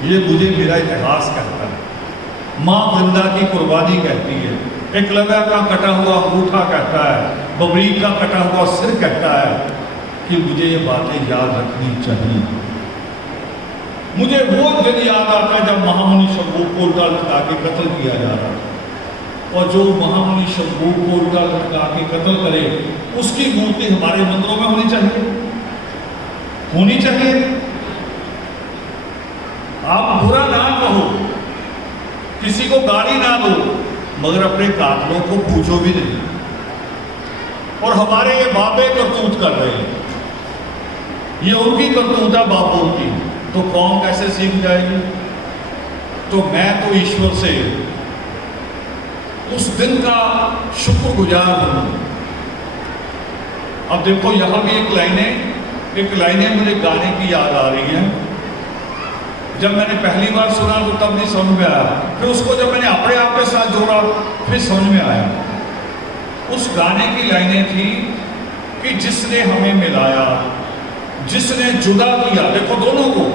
ये मुझे मेरा इतिहास कहता है, माँ वृंदा की कुर्बानी कहती है, एकलव्य का कटा हुआ अंगूठा कहता है, बबरीक का कटा हुआ सिर कहता है कि मुझे ये बातें याद रखनी चाहिए। मुझे वो दिन याद आता है जब महामुनि शंभू को उल्टा लटका के कत्ल किया जा रहा था, और जो महामुनि शंभू को उल्टा लटका के कत्ल करे उसकी मूर्ति हमारे मंदिरों में होनी चाहिए, होनी चाहिए। आप बुरा ना कहो, किसी को गाली ना दो, मगर अपने कातलों को पूछो भी नहीं। और हमारे ये बाबे करतूत कर रहे हैं, ये उनकी करतूत है बापों की, तो कौम कैसे सीख जाएगी? तो मैं तो ईश्वर से उस दिन का शुक्रगुजार हूं। अब देखो यहां भी एक लाइनें मुझे गाने की याद आ रही हैं। जब मैंने पहली बार सुना तो तब नहीं समझ में आया, फिर उसको जब मैंने अपने आप के साथ जोड़ा फिर समझ में आया। उस गाने की लाइनें थी कि जिसने हमें मिलाया, जिसने जुदा किया, देखो दोनों को,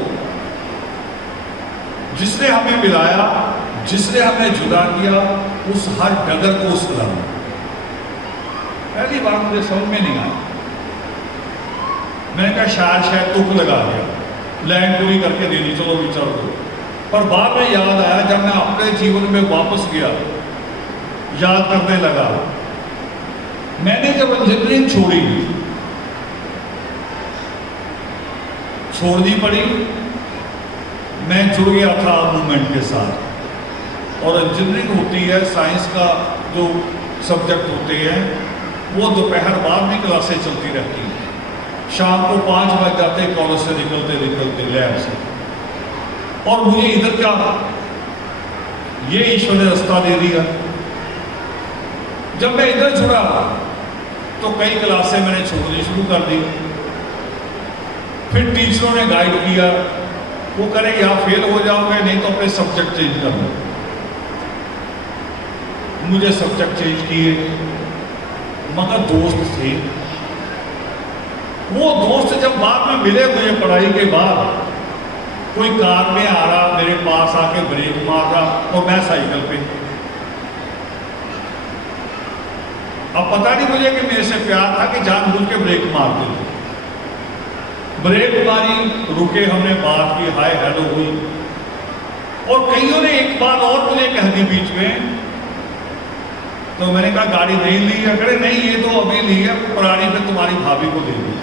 जिसने हमें मिलाया, जिसने हमें जुदा किया, उस हर डगर को सलाम। पहली बार मुझे समझ में नहीं आया, मैंने कहा शायद तुक लगा दिया, लाइन पूरी करके देनी, चलो विचार दो। पर बाद में याद आया, जब मैं अपने जीवन में वापस गया, याद करने लगा, मैंने जब इंजीनियरिंग छोड़नी पड़ी, मैं जुड़ गया था मूवमेंट के साथ। और इंजीनियरिंग होती है, साइंस का जो सब्जेक्ट होते हैं वो दोपहर बाद भी क्लासें चलती रहती हैं, शाम को 5 बज जाते कॉलेज से निकलते लैब से। और मुझे इधर क्या, ये ईश्वर ने रास्ता दे दिया। जब मैं इधर जुड़ा तो कई क्लासें मैंने छोड़नी शुरू कर दी। फिर टीचरों ने गाइड किया, वो करे या फेल हो जाओगे, नहीं तो अपने सब्जेक्ट चेंज कर लो। मुझे सब्जेक्ट चेंज किए, मगर दोस्त थे, वो दोस्त जब बाद में मिले मुझे पढ़ाई के बाद, कोई कार में आ रहा, मेरे पास आके ब्रेक मार रहा और मैं साइकिल पे। अब पता नहीं मुझे कि मेरे से प्यार था कि जानबूझ के ब्रेक मारते थे। ब्रेक मारी, रुके, हमने बात की, हाय हेलो हुई, और कईयों ने एक बात और मुझे कह दी बीच में। तो मैंने कहा गाड़ी नहीं ली है? कहे नहीं, ये तो अभी ली है, पुरानी में तुम्हारी भाभी को दे दी।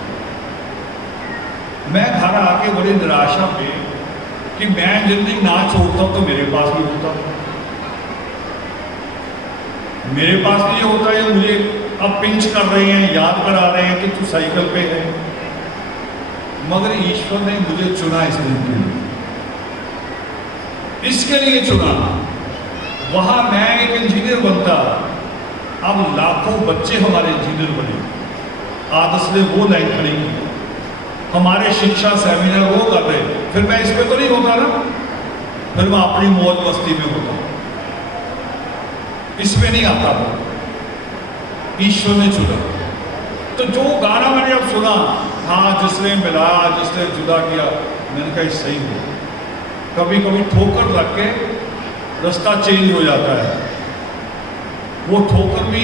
मैं घर आके बड़ी निराशा में कि मैं इंजीनियरिंग ना छोड़ता तो मेरे पास भी होता, मेरे पास नहीं होता। ये मुझे अब पिंच कर रहे हैं, याद करा रहे हैं कि तू साइकिल पे है, मगर ईश्वर ने मुझे चुना इस दिन के लिए, इसके लिए चुना। वहां मैं एक इंजीनियर बनता, अब लाखों बच्चे हमारे इंजीनियर बने। आदर्श ने वो लाइन खड़ी की, हमारे शिक्षा सेमिनार वो कर रहे, फिर मैं इस पे तो नहीं होता ना, फिर मैं अपनी मौज मस्ती में होता, इसमें नहीं आता। ईश्वर ने चुना। तो जो गाना मैंने अब सुना, हाँ जिसने मिलाया, जिसने जुदा किया, मैंने कहा सही है। कभी कभी ठोकर लग के रास्ता चेंज हो जाता है, वो ठोकर भी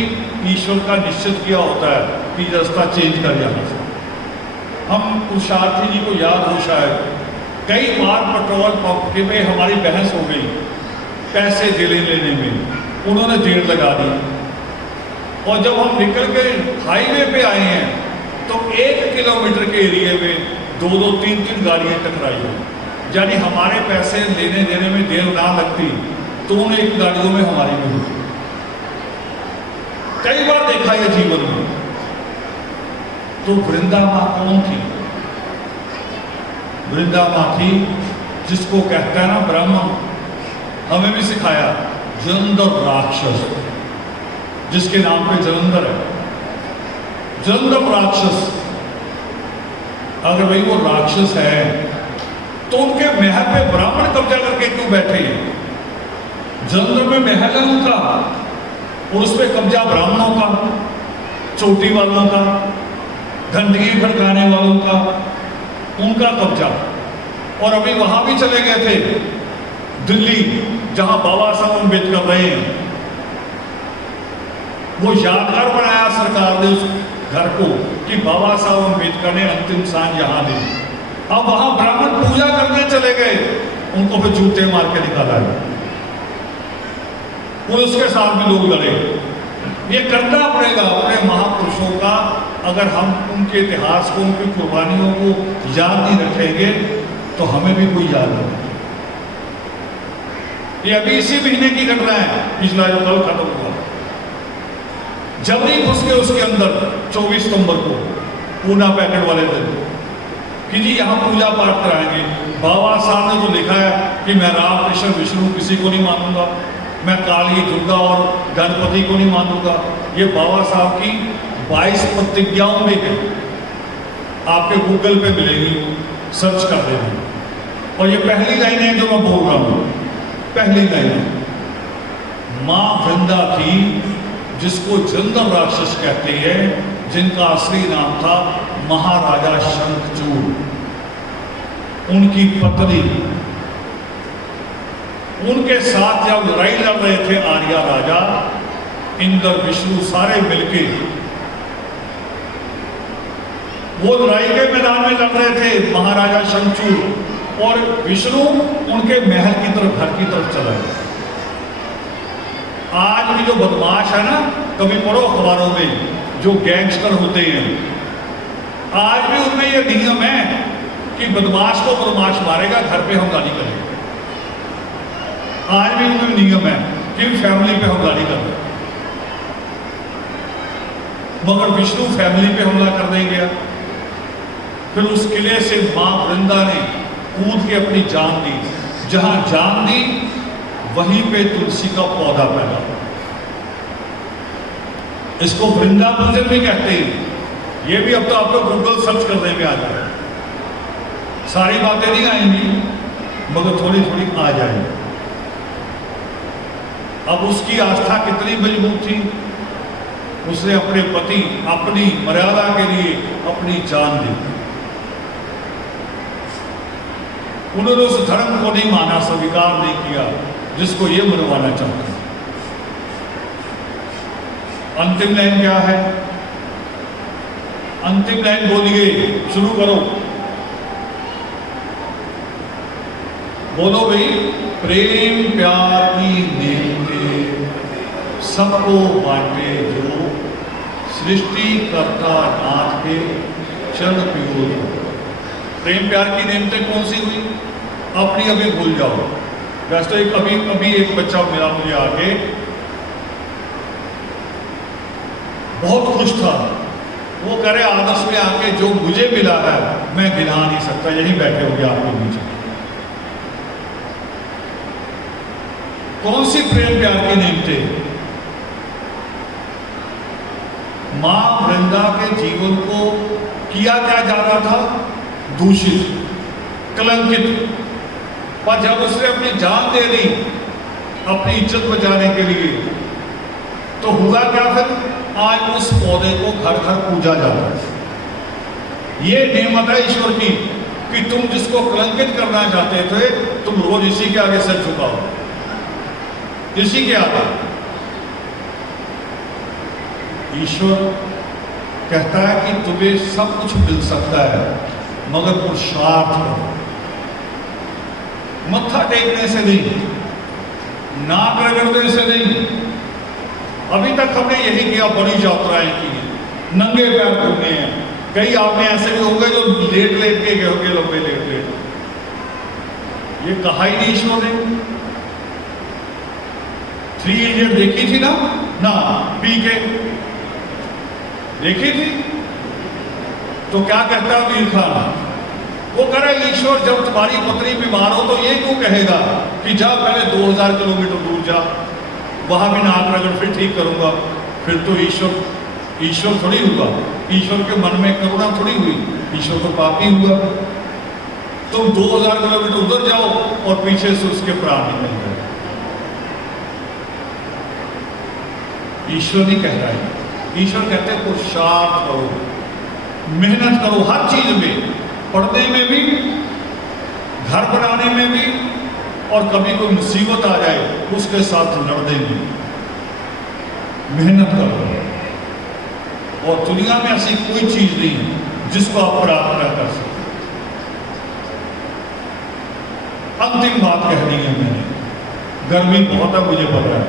ईश्वर का निश्चित किया होता है कि रास्ता चेंज कर जाना चाहिए। हम पुरुषार्थी जी को याद हो शायद, कई बार पेट्रोल पंप के में हमारी बहस हो गई पैसे लेने में, उन्होंने देर लगा दी। और जब हम निकल के हाईवे पे आए हैं तो 1 किलोमीटर के एरिए में 2-2, 3-3 गाड़ियाँ टकराई हुई, यानी हमारे पैसे लेने देने में देर ना लगती तो उन 1 गाड़ियों में हमारी भी होती। कई बार देखा ये जीवन में। तो वृंदा माँ कौन थी? वृंदा माँ थी जिसको कहता है ना ब्राह्मण, हमें भी सिखाया, जलंधर राक्षस, जिसके नाम पे जलंधर है, जलंधर राक्षस। अगर भाई वो राक्षस है तो उनके महल पे ब्राह्मण कब्जा करके क्यों बैठे हैं? जलंधर में महल है उनका और उस पर कब्जा ब्राह्मणों का, चोटी वालों का, घंटियां खड़काने वालों का, उनका कब्जा। और अभी वहां भी चले गए थे दिल्ली, जहां बाबा साहब अम्बेडकर रहे हैं। वो यादगार बनाया सरकार ने उस घर को कि बाबा साहब अम्बेडकर ने अंतिम सांस यहां दी। अब वहां ब्राह्मण पूजा करने चले गए, उनको फिर जूते मार के निकाला गया, पुलिस के साथ भी लोग लड़े। ये करना पड़ेगा अपने महापुरुषों का। अगर हम उनके इतिहास को, उनकी कुर्बानियों को याद नहीं रखेंगे तो हमें भी कोई याद नहीं। ये अभी इसी महीने की घटना है, पिछला जो कल खत्म हुआ। जबरी घुस के उसके अंदर 24 सितंबर को, पूना पैकेट वाले दिन, कि जी यहाँ पूजा पाठ कराएंगे। बाबा साहब ने तो लिखा है कि मैं राम कृष्ण विष्णु किसी को नहीं मानूंगा, मैं काली दुर्गा और गणपति को नहीं मानूंगा। ये बाबा साहब की 22 प्रतिज्ञाओं में है, आपके गूगल पे मिलेगी, सर्च कर देंगे। और ये पहली लाइन है जो मैं बोल रहा हूँ, पहली लाइन। माँ वृंदा थी जिसको जलंधर राक्षस कहते हैं, जिनका असली नाम था महाराजा शंखचूड़। उनकी पत्नी, उनके साथ जब लड़ाई लड़ रहे थे आर्या राजा, इंद्र विष्णु सारे मिलके वो लड़ाई के मैदान में लड़ रहे थे, महाराजा शंखचूड़ और विष्णु उनके महल की तरफ, घर की तरफ चला गया। आज भी जो बदमाश है ना, कभी पढ़ो अखबारों में, जो गैंगस्टर होते हैं, आज भी उनमें यह नियम है कि बदमाश को बदमाश मारेगा, घर पे हमला नहीं करेगा। आज भी उनमें नियम है कि फैमिली पे हमला नहीं करेगा। मगर विष्णु फैमिली पे हमला कर देंगे। फिर उस किले से मां वृंदा ने कूद के अपनी जान दी। जहां जान दी वहीं पे तुलसी का पौधा पैदा। इसको वृंदा पूजन भी कहते हैं। ये भी अब तो आप लोग गूगल सर्च करने में आ जाए, सारी बातें नहीं आएंगी मगर थोड़ी थोड़ी आ जाएंगी। अब उसकी आस्था कितनी मजबूत थी, उसने अपने पति, अपनी मर्यादा के लिए अपनी जान दी। उन्होंने उस धर्म को नहीं माना, स्वीकार नहीं किया जिसको ये मनवाना चाहते हैं। अंतिम लाइन क्या है? अंतिम लाइन बोलिए, शुरू करो, बोलो भाई। प्रेम प्यार की नेमते सबको बांटे जो, सृष्टि कर्ता नाथ के चरण पियो। प्रेम प्यार की नेमते कौन सी हुई? अपनी अभी भूल जाओ। वैसे तो अभी एक बच्चा मिला मुझे आके, बहुत खुश था। वो करे आदर्श में आके जो मुझे मिला है मैं गिना नहीं सकता, यही बैठे हो गया आपके नीचे। कौन सी प्रेम प्यार की नेमते? मां वृंदा के जीवन को किया क्या जा रहा था? दूषित, कलंकित। पर जब उसने अपनी जान दे दी अपनी इज्जत बचाने के लिए, तो हुआ क्या? फिर आज उस पौधे को घर घर पूजा जाता है। ये नेमत है ईश्वर की कि तुम जिसको कलंकित करना चाहते थे, तुम रोज इसी के आगे सर झुकाओ, इसी के आगे। ईश्वर कहता है कि तुम्हें सब कुछ मिल सकता है मगर पुरुषार्थ करो। मत्था टेकने से नहीं, नाक रगड़ने से नहीं। अभी तक हमने यही किया, बड़ी यात्राएं की, नंगे पैर घूमे हैं। कई आपने ऐसे भी होंगे जो लेट लेट के गए होंगे, लंबे लेट लेट। ये कहा ही नहीं ईश्वर ने। 3 इडियट देखी थी ना, ना पी के देखी थी। तो क्या कहता अमीर खान, वो कह रहा ईश्वर जब तुम्हारी पत्नी बीमार हो तो ये क्यों कहेगा कि जा पहले 2000 किलोमीटर दूर जा, वहां भी नाक रगड़, फिर ठीक करूंगा। फिर तो ईश्वर थोड़ी हुआ, ईश्वर के मन में करुणा थोड़ी हुई, ईश्वर तो पापी हुआ। तुम 2000 किलोमीटर उधर जाओ और पीछे से उसके प्राण निकल गए। ईश्वर नहीं कह रहा है, ईश्वर कहते हैं पुरुषार्थ करो, मेहनत करो, हर चीज में, पढ़ने में भी, घर बनाने में भी, और कभी कोई मुसीबत आ जाए उसके साथ लड़ने में मेहनत करो। और दुनिया में ऐसी कोई चीज नहीं जिसको आप प्राप्त न कर सकते। अंतिम बात कह दी है मैंने, गर्मी बहुत है मुझे पता है।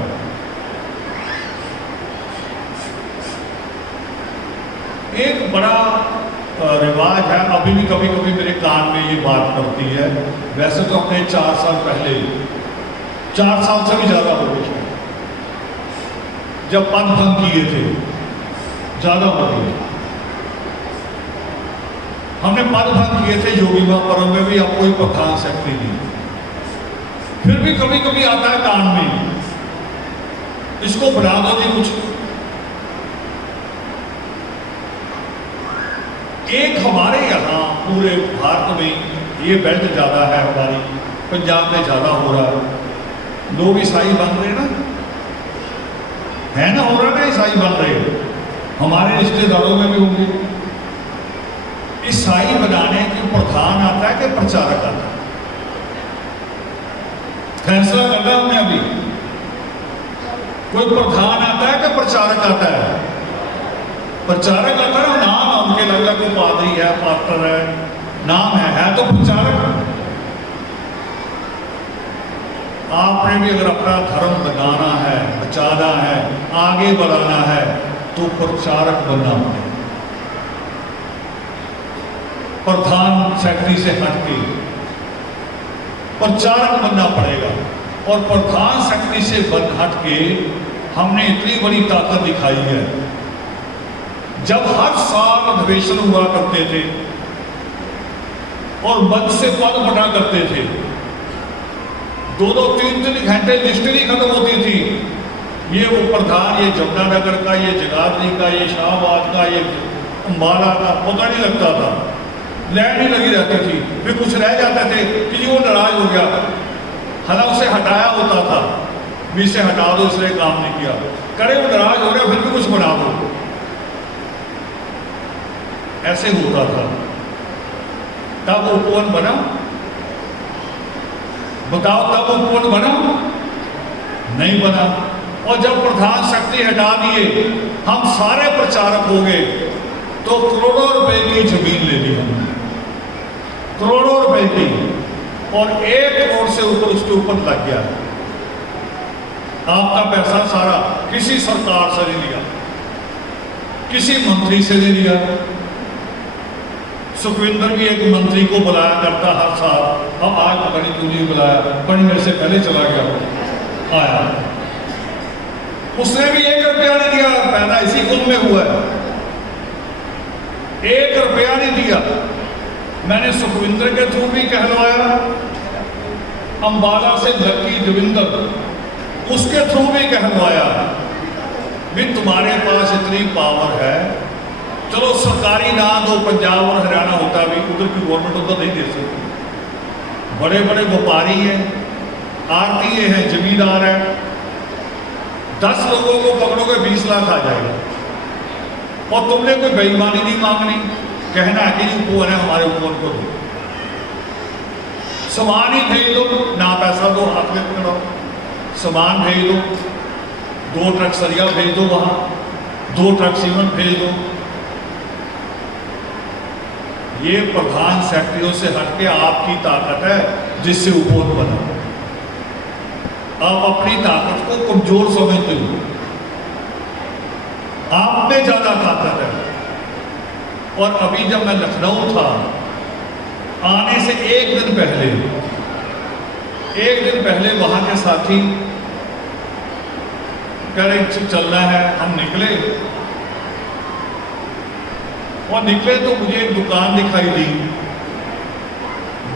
एक बड़ा रिवाज है, अभी भी कभी कभी मेरे कान में ये बात पड़ती है। वैसे तो अपने 4 साल पहले, 4 साल से भी ज्यादा हो गए, जब पद भंग किए थे, ज्यादा हो गए, हमने पद भंग किए थे योगिमा पर्व में भी। अब कोई प्रधान शक्ति नहीं, फिर भी कभी कभी आता है कान में, इसको बना दो जी कुछ। एक हमारे यहाँ पूरे भारत में ये बेल्ट ज़्यादा है, हमारी पंजाब में ज़्यादा हो रहा है, लोग ईसाई बन रहे ना, है ना, हो रहा ना, ईसाई बन रहे, हमारे रिश्तेदारों में भी होंगे। ईसाई बनाने के प्रधान आता है कि प्रचारक आता है, फैसला करना हमने अभी। कोई प्रधान आता है कि प्रचारक आता है? प्रचारक आता है, नाम उनके लग लग को पादरी है, पास्टर है, नाम है तो प्रचारक। आपने भी अगर अपना धर्म लगाना है, बचाना है, आगे बढ़ाना है तो प्रचारक बनना पड़ेगा। प्रधान सेक्रेटरी से हटके प्रचारक बनना पड़ेगा। और प्रधान सेक्रेटरी से हट के हमने इतनी बड़ी ताकत दिखाई है। जब हर साल अधिवेशन हुआ करते थे और मंच से पद बटा करते थे, 2-2, 3-3 घंटे लिस्ट नहीं खत्म होती थी। ये वो प्रधान, ये जमुनानगर का, ये जगाधरी का, ये शाहबाद का, ये अम्बाला का, पता नहीं लगता था, लाइन नहीं लगी रहती थी। फिर कुछ रह जाते थे कि वो नाराज हो गया, हालांकि उसे हटाया होता था, भी से हटा दो, इसलिए काम नहीं किया, करे वो नाराज हो गया, फिर भी कुछ बना दो, ऐसे होता था। तब वो कौन बना? बताओ, तब वो कौन बना? नहीं बना। और जब प्रधान शक्ति हटा दिए, हम सारे प्रचारक हो गए, तो करोड़ों रुपए की जमीन ले ली हमने, करोड़ों रुपए की, और 1 करोड़ से ऊपर उसके ऊपर लग गया। आपका पैसा सारा किसी सरकार से नहीं लिया, किसी मंत्री से नहीं लिया। सुखविंदर भी एक मंत्री को बुलाया करता हर साल, अब आज पता नहीं क्यों नहीं बुलाया, पर मेरे से पहले चला गया, आया, उसने भी 1 रुपया नहीं दिया। पैदा इसी कुंभ में हुआ है, 1 रुपया नहीं दिया। मैंने सुखविंदर के थ्रू भी कहलवाया, अंबाला से लकी देविंदर, उसके थ्रू भी कहलवाया भी तुम्हारे पास इतनी पावर है, चलो सरकारी ना दो, पंजाब और हरियाणा होता भी, उधर की गवर्नमेंट उधर नहीं दे सकती। बड़े बड़े व्यापारी हैं, आरटीए हैं, जमींदार हैं, 10 लोगों को पकड़ोगे 20 लाख आ जाएगा। और तुमने कोई बेईमानी नहीं मांगनी, कहना है कि उपवन है हमारे, उपवन को दो, सामान ही भेज दो, ना पैसा दो, हाथ में पकड़ो, सामान भेज दो, 2 ट्रक सरिया भेज दो, वहां 2 ट्रक सीमेंट भेज दो। ये प्रधान सेक्रेटरियों से हटके आपकी ताकत है जिससे उपवन बना। आप अपनी ताकत को कमजोर समझते हो, आप में ज्यादा ताकत है। और अभी जब मैं लखनऊ था, आने से 1 दिन पहले वहां के साथी कह रहे चलना है। हम निकले और निकले तो मुझे एक दुकान दिखाई दी,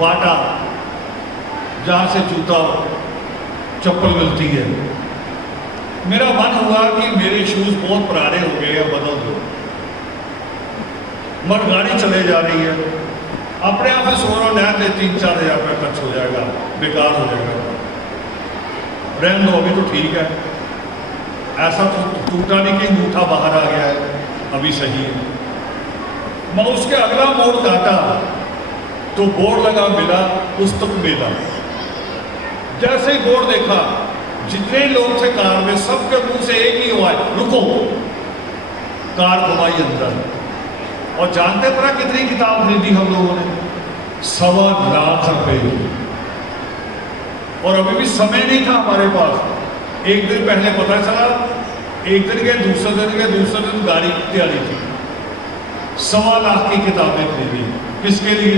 बाटा, जहाँ से जूता चप्पल मिलती है। मेरा मन हुआ कि मेरे शूज़ बहुत पुराने हो गए हैं, बदल दो। मगर गाड़ी चले जा रही है, अपने आप से सो रहा नया दे 3-4 हज़ार रुपया खर्च हो जाएगा, बेकार हो जाएगा, रहने दो, अभी तो ठीक है। ऐसा तो टूटा नहीं कि अंगूठा बाहर आ गया है, अभी सही है। मैं उसके अगला मोड़ काटा तो बोर्ड लगा मिला पुस्तक मेला। जैसे ही बोर्ड देखा, जितने लोग थे कार में सबके मुंह से एक ही हुआ, रुको। कार घुमाई अंदर और जानते पड़ा कितनी किताब खरीदी हम लोगों ने? 1.25 लाख रुपए की। और अभी भी समय नहीं था हमारे पास। एक दिन पहले पता चला, एक दिन के दूसरे दिन के दूसरे दिन गाड़ी की तैयारी थी। 1.25 लाख की किताबें खरीदी। किसके लिए?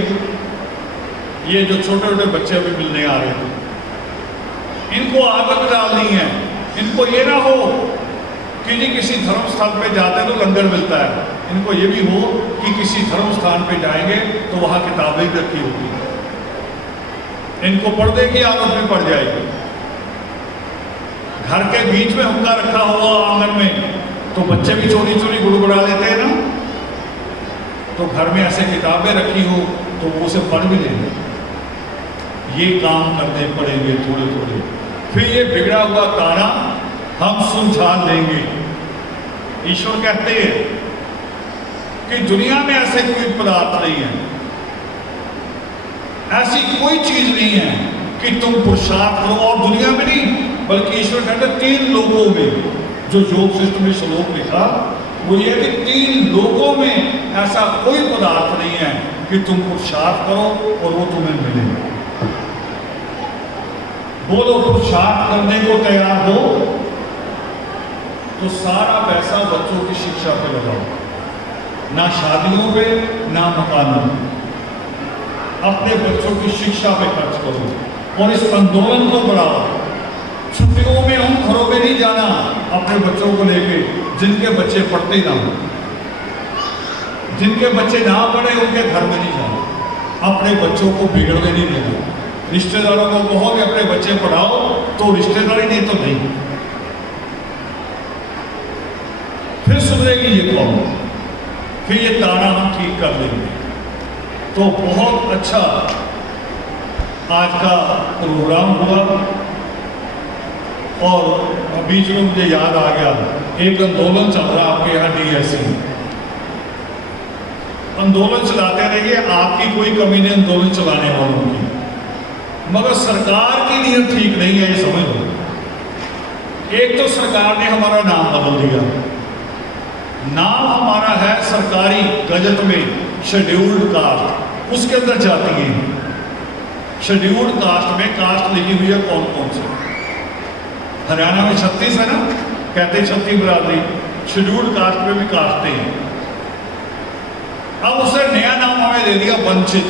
ये जो छोटे छोटे बच्चे अभी मिलने आ रहे थे, इनको आदत डालनी है। इनको ये ना हो कि जी किसी धर्म स्थान पे जाते हैं तो लंगर मिलता है। इनको ये भी हो कि किसी धर्म स्थान पे जाएंगे तो वहाँ किताबें भी रखी होगी। इनको पर्दे की आदत भी पड़ जाएगी। घर के बीच में हुक्का रखा हुआ आंगन में, तो बच्चे भी चोरी चोरी गुड़गुड़ा लेते हैं ना। तो घर में ऐसे किताबें रखी हो तो वो उसे पढ़ भी लेंगे। ये काम करने पड़ेंगे थोड़े थोड़े, फिर ये बिगड़ा हुआ ताना हम सुलझा लेंगे। ईश्वर कहते हैं कि दुनिया में ऐसे कोई पदार्थ नहीं है, ऐसी कोई चीज नहीं है कि तुम पुरुषार्थ करो। और दुनिया में नहीं, बल्कि ईश्वर कहते हैं 3 लोगों में, जो योग शिष्ट में श्लोक लिखा वो ये कि 3 लोगों में ऐसा कोई पदार्थ नहीं है कि तुम पुरुषार्थ करो और वो तुम्हें मिले। बोलो, पुरुषार्थ करने को तैयार हो तो सारा पैसा बच्चों की शिक्षा पे लगाओ, ना शादियों पे ना मकानों पे। अपने बच्चों की शिक्षा पे खर्च करो और इस आंदोलन को बढ़ाओ। छुट्टियों में उन घरों में नहीं जाना अपने बच्चों को लेके जिनके बच्चे पढ़ते ना हो। जिनके बच्चे ना पढ़े उनके घर में नहीं जाना। अपने बच्चों को बिगड़ने नहीं देना। रिश्तेदारों को कहो कि अपने बच्चे पढ़ाओ तो रिश्तेदारी, नहीं तो नहीं। फिर सुधरेगी ये कौम, फिर ये ताना हम ठीक कर लेंगे। तो बहुत अच्छा आज का प्रोग्राम हुआ। और बीच में मुझे याद आ गया, एक आंदोलन चल रहा आपके यहाँ DSC। आंदोलन चलाते रहिए, आपकी कोई कमी नहीं आंदोलन चलाने वालों की, मगर सरकार की नीयत ठीक नहीं है, ये समझ लो। एक तो सरकार ने हमारा नाम बदल दिया। नाम हमारा है सरकारी गजट में शेड्यूल्ड कास्ट, उसके अंदर जाती है। शेड्यूल्ड कास्ट में कास्ट लिखी हुई है कौन कौन से। हरियाणा में 36 है ना, कहते 36 बरादरी। शेड्यूल्ड कास्ट में भी कास्टें हैं। अब उसने नया नाम हमें दे दिया वंचित।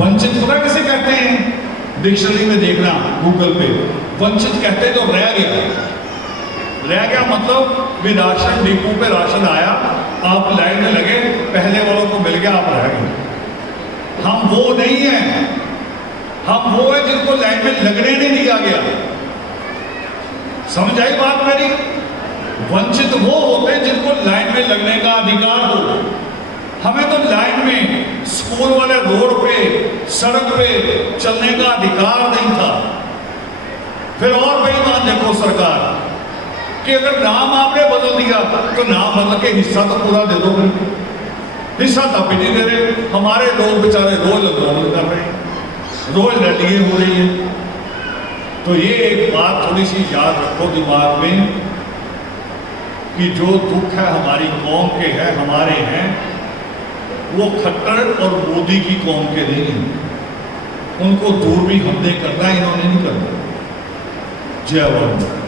वंचित पता किसे कहते हैं? डिक्शनरी में देखना, गूगल पे। वंचित कहते तो रह गया मतलब भी राशन डिपो पे राशन आया, आप लाइन में लगे, पहले वालों को मिल गया, आप रह गए। हम वो नहीं है, हम वो है जिनको लाइन में लगने नहीं दिया गया। समझ आई बात मेरी? वंचित वो होते हैं जिनको लाइन में लगने का अधिकार हो। हमें तो लाइन में, स्कूल वाले रोड पे, सड़क पे चलने का अधिकार नहीं था। फिर और बेईमान देखो सरकार कि अगर नाम आपने बदल दिया तो नाम बदल के हिस्सा तो पूरा दे दो। हिस्सा तब भी नहीं दे रहे। हमारे लोग बेचारे रोज आंदोलन कर रहे हैं, रोज रैलियां हो रही है। तो ये एक बात थोड़ी सी याद रखो दिमाग में कि जो दुख है हमारी कौम के है, हमारे हैं, वो खट्टर और मोदी की कौम के नहीं हैं। उनको दूर भी हमने करना, इन्होंने नहीं करना। जय वंदे।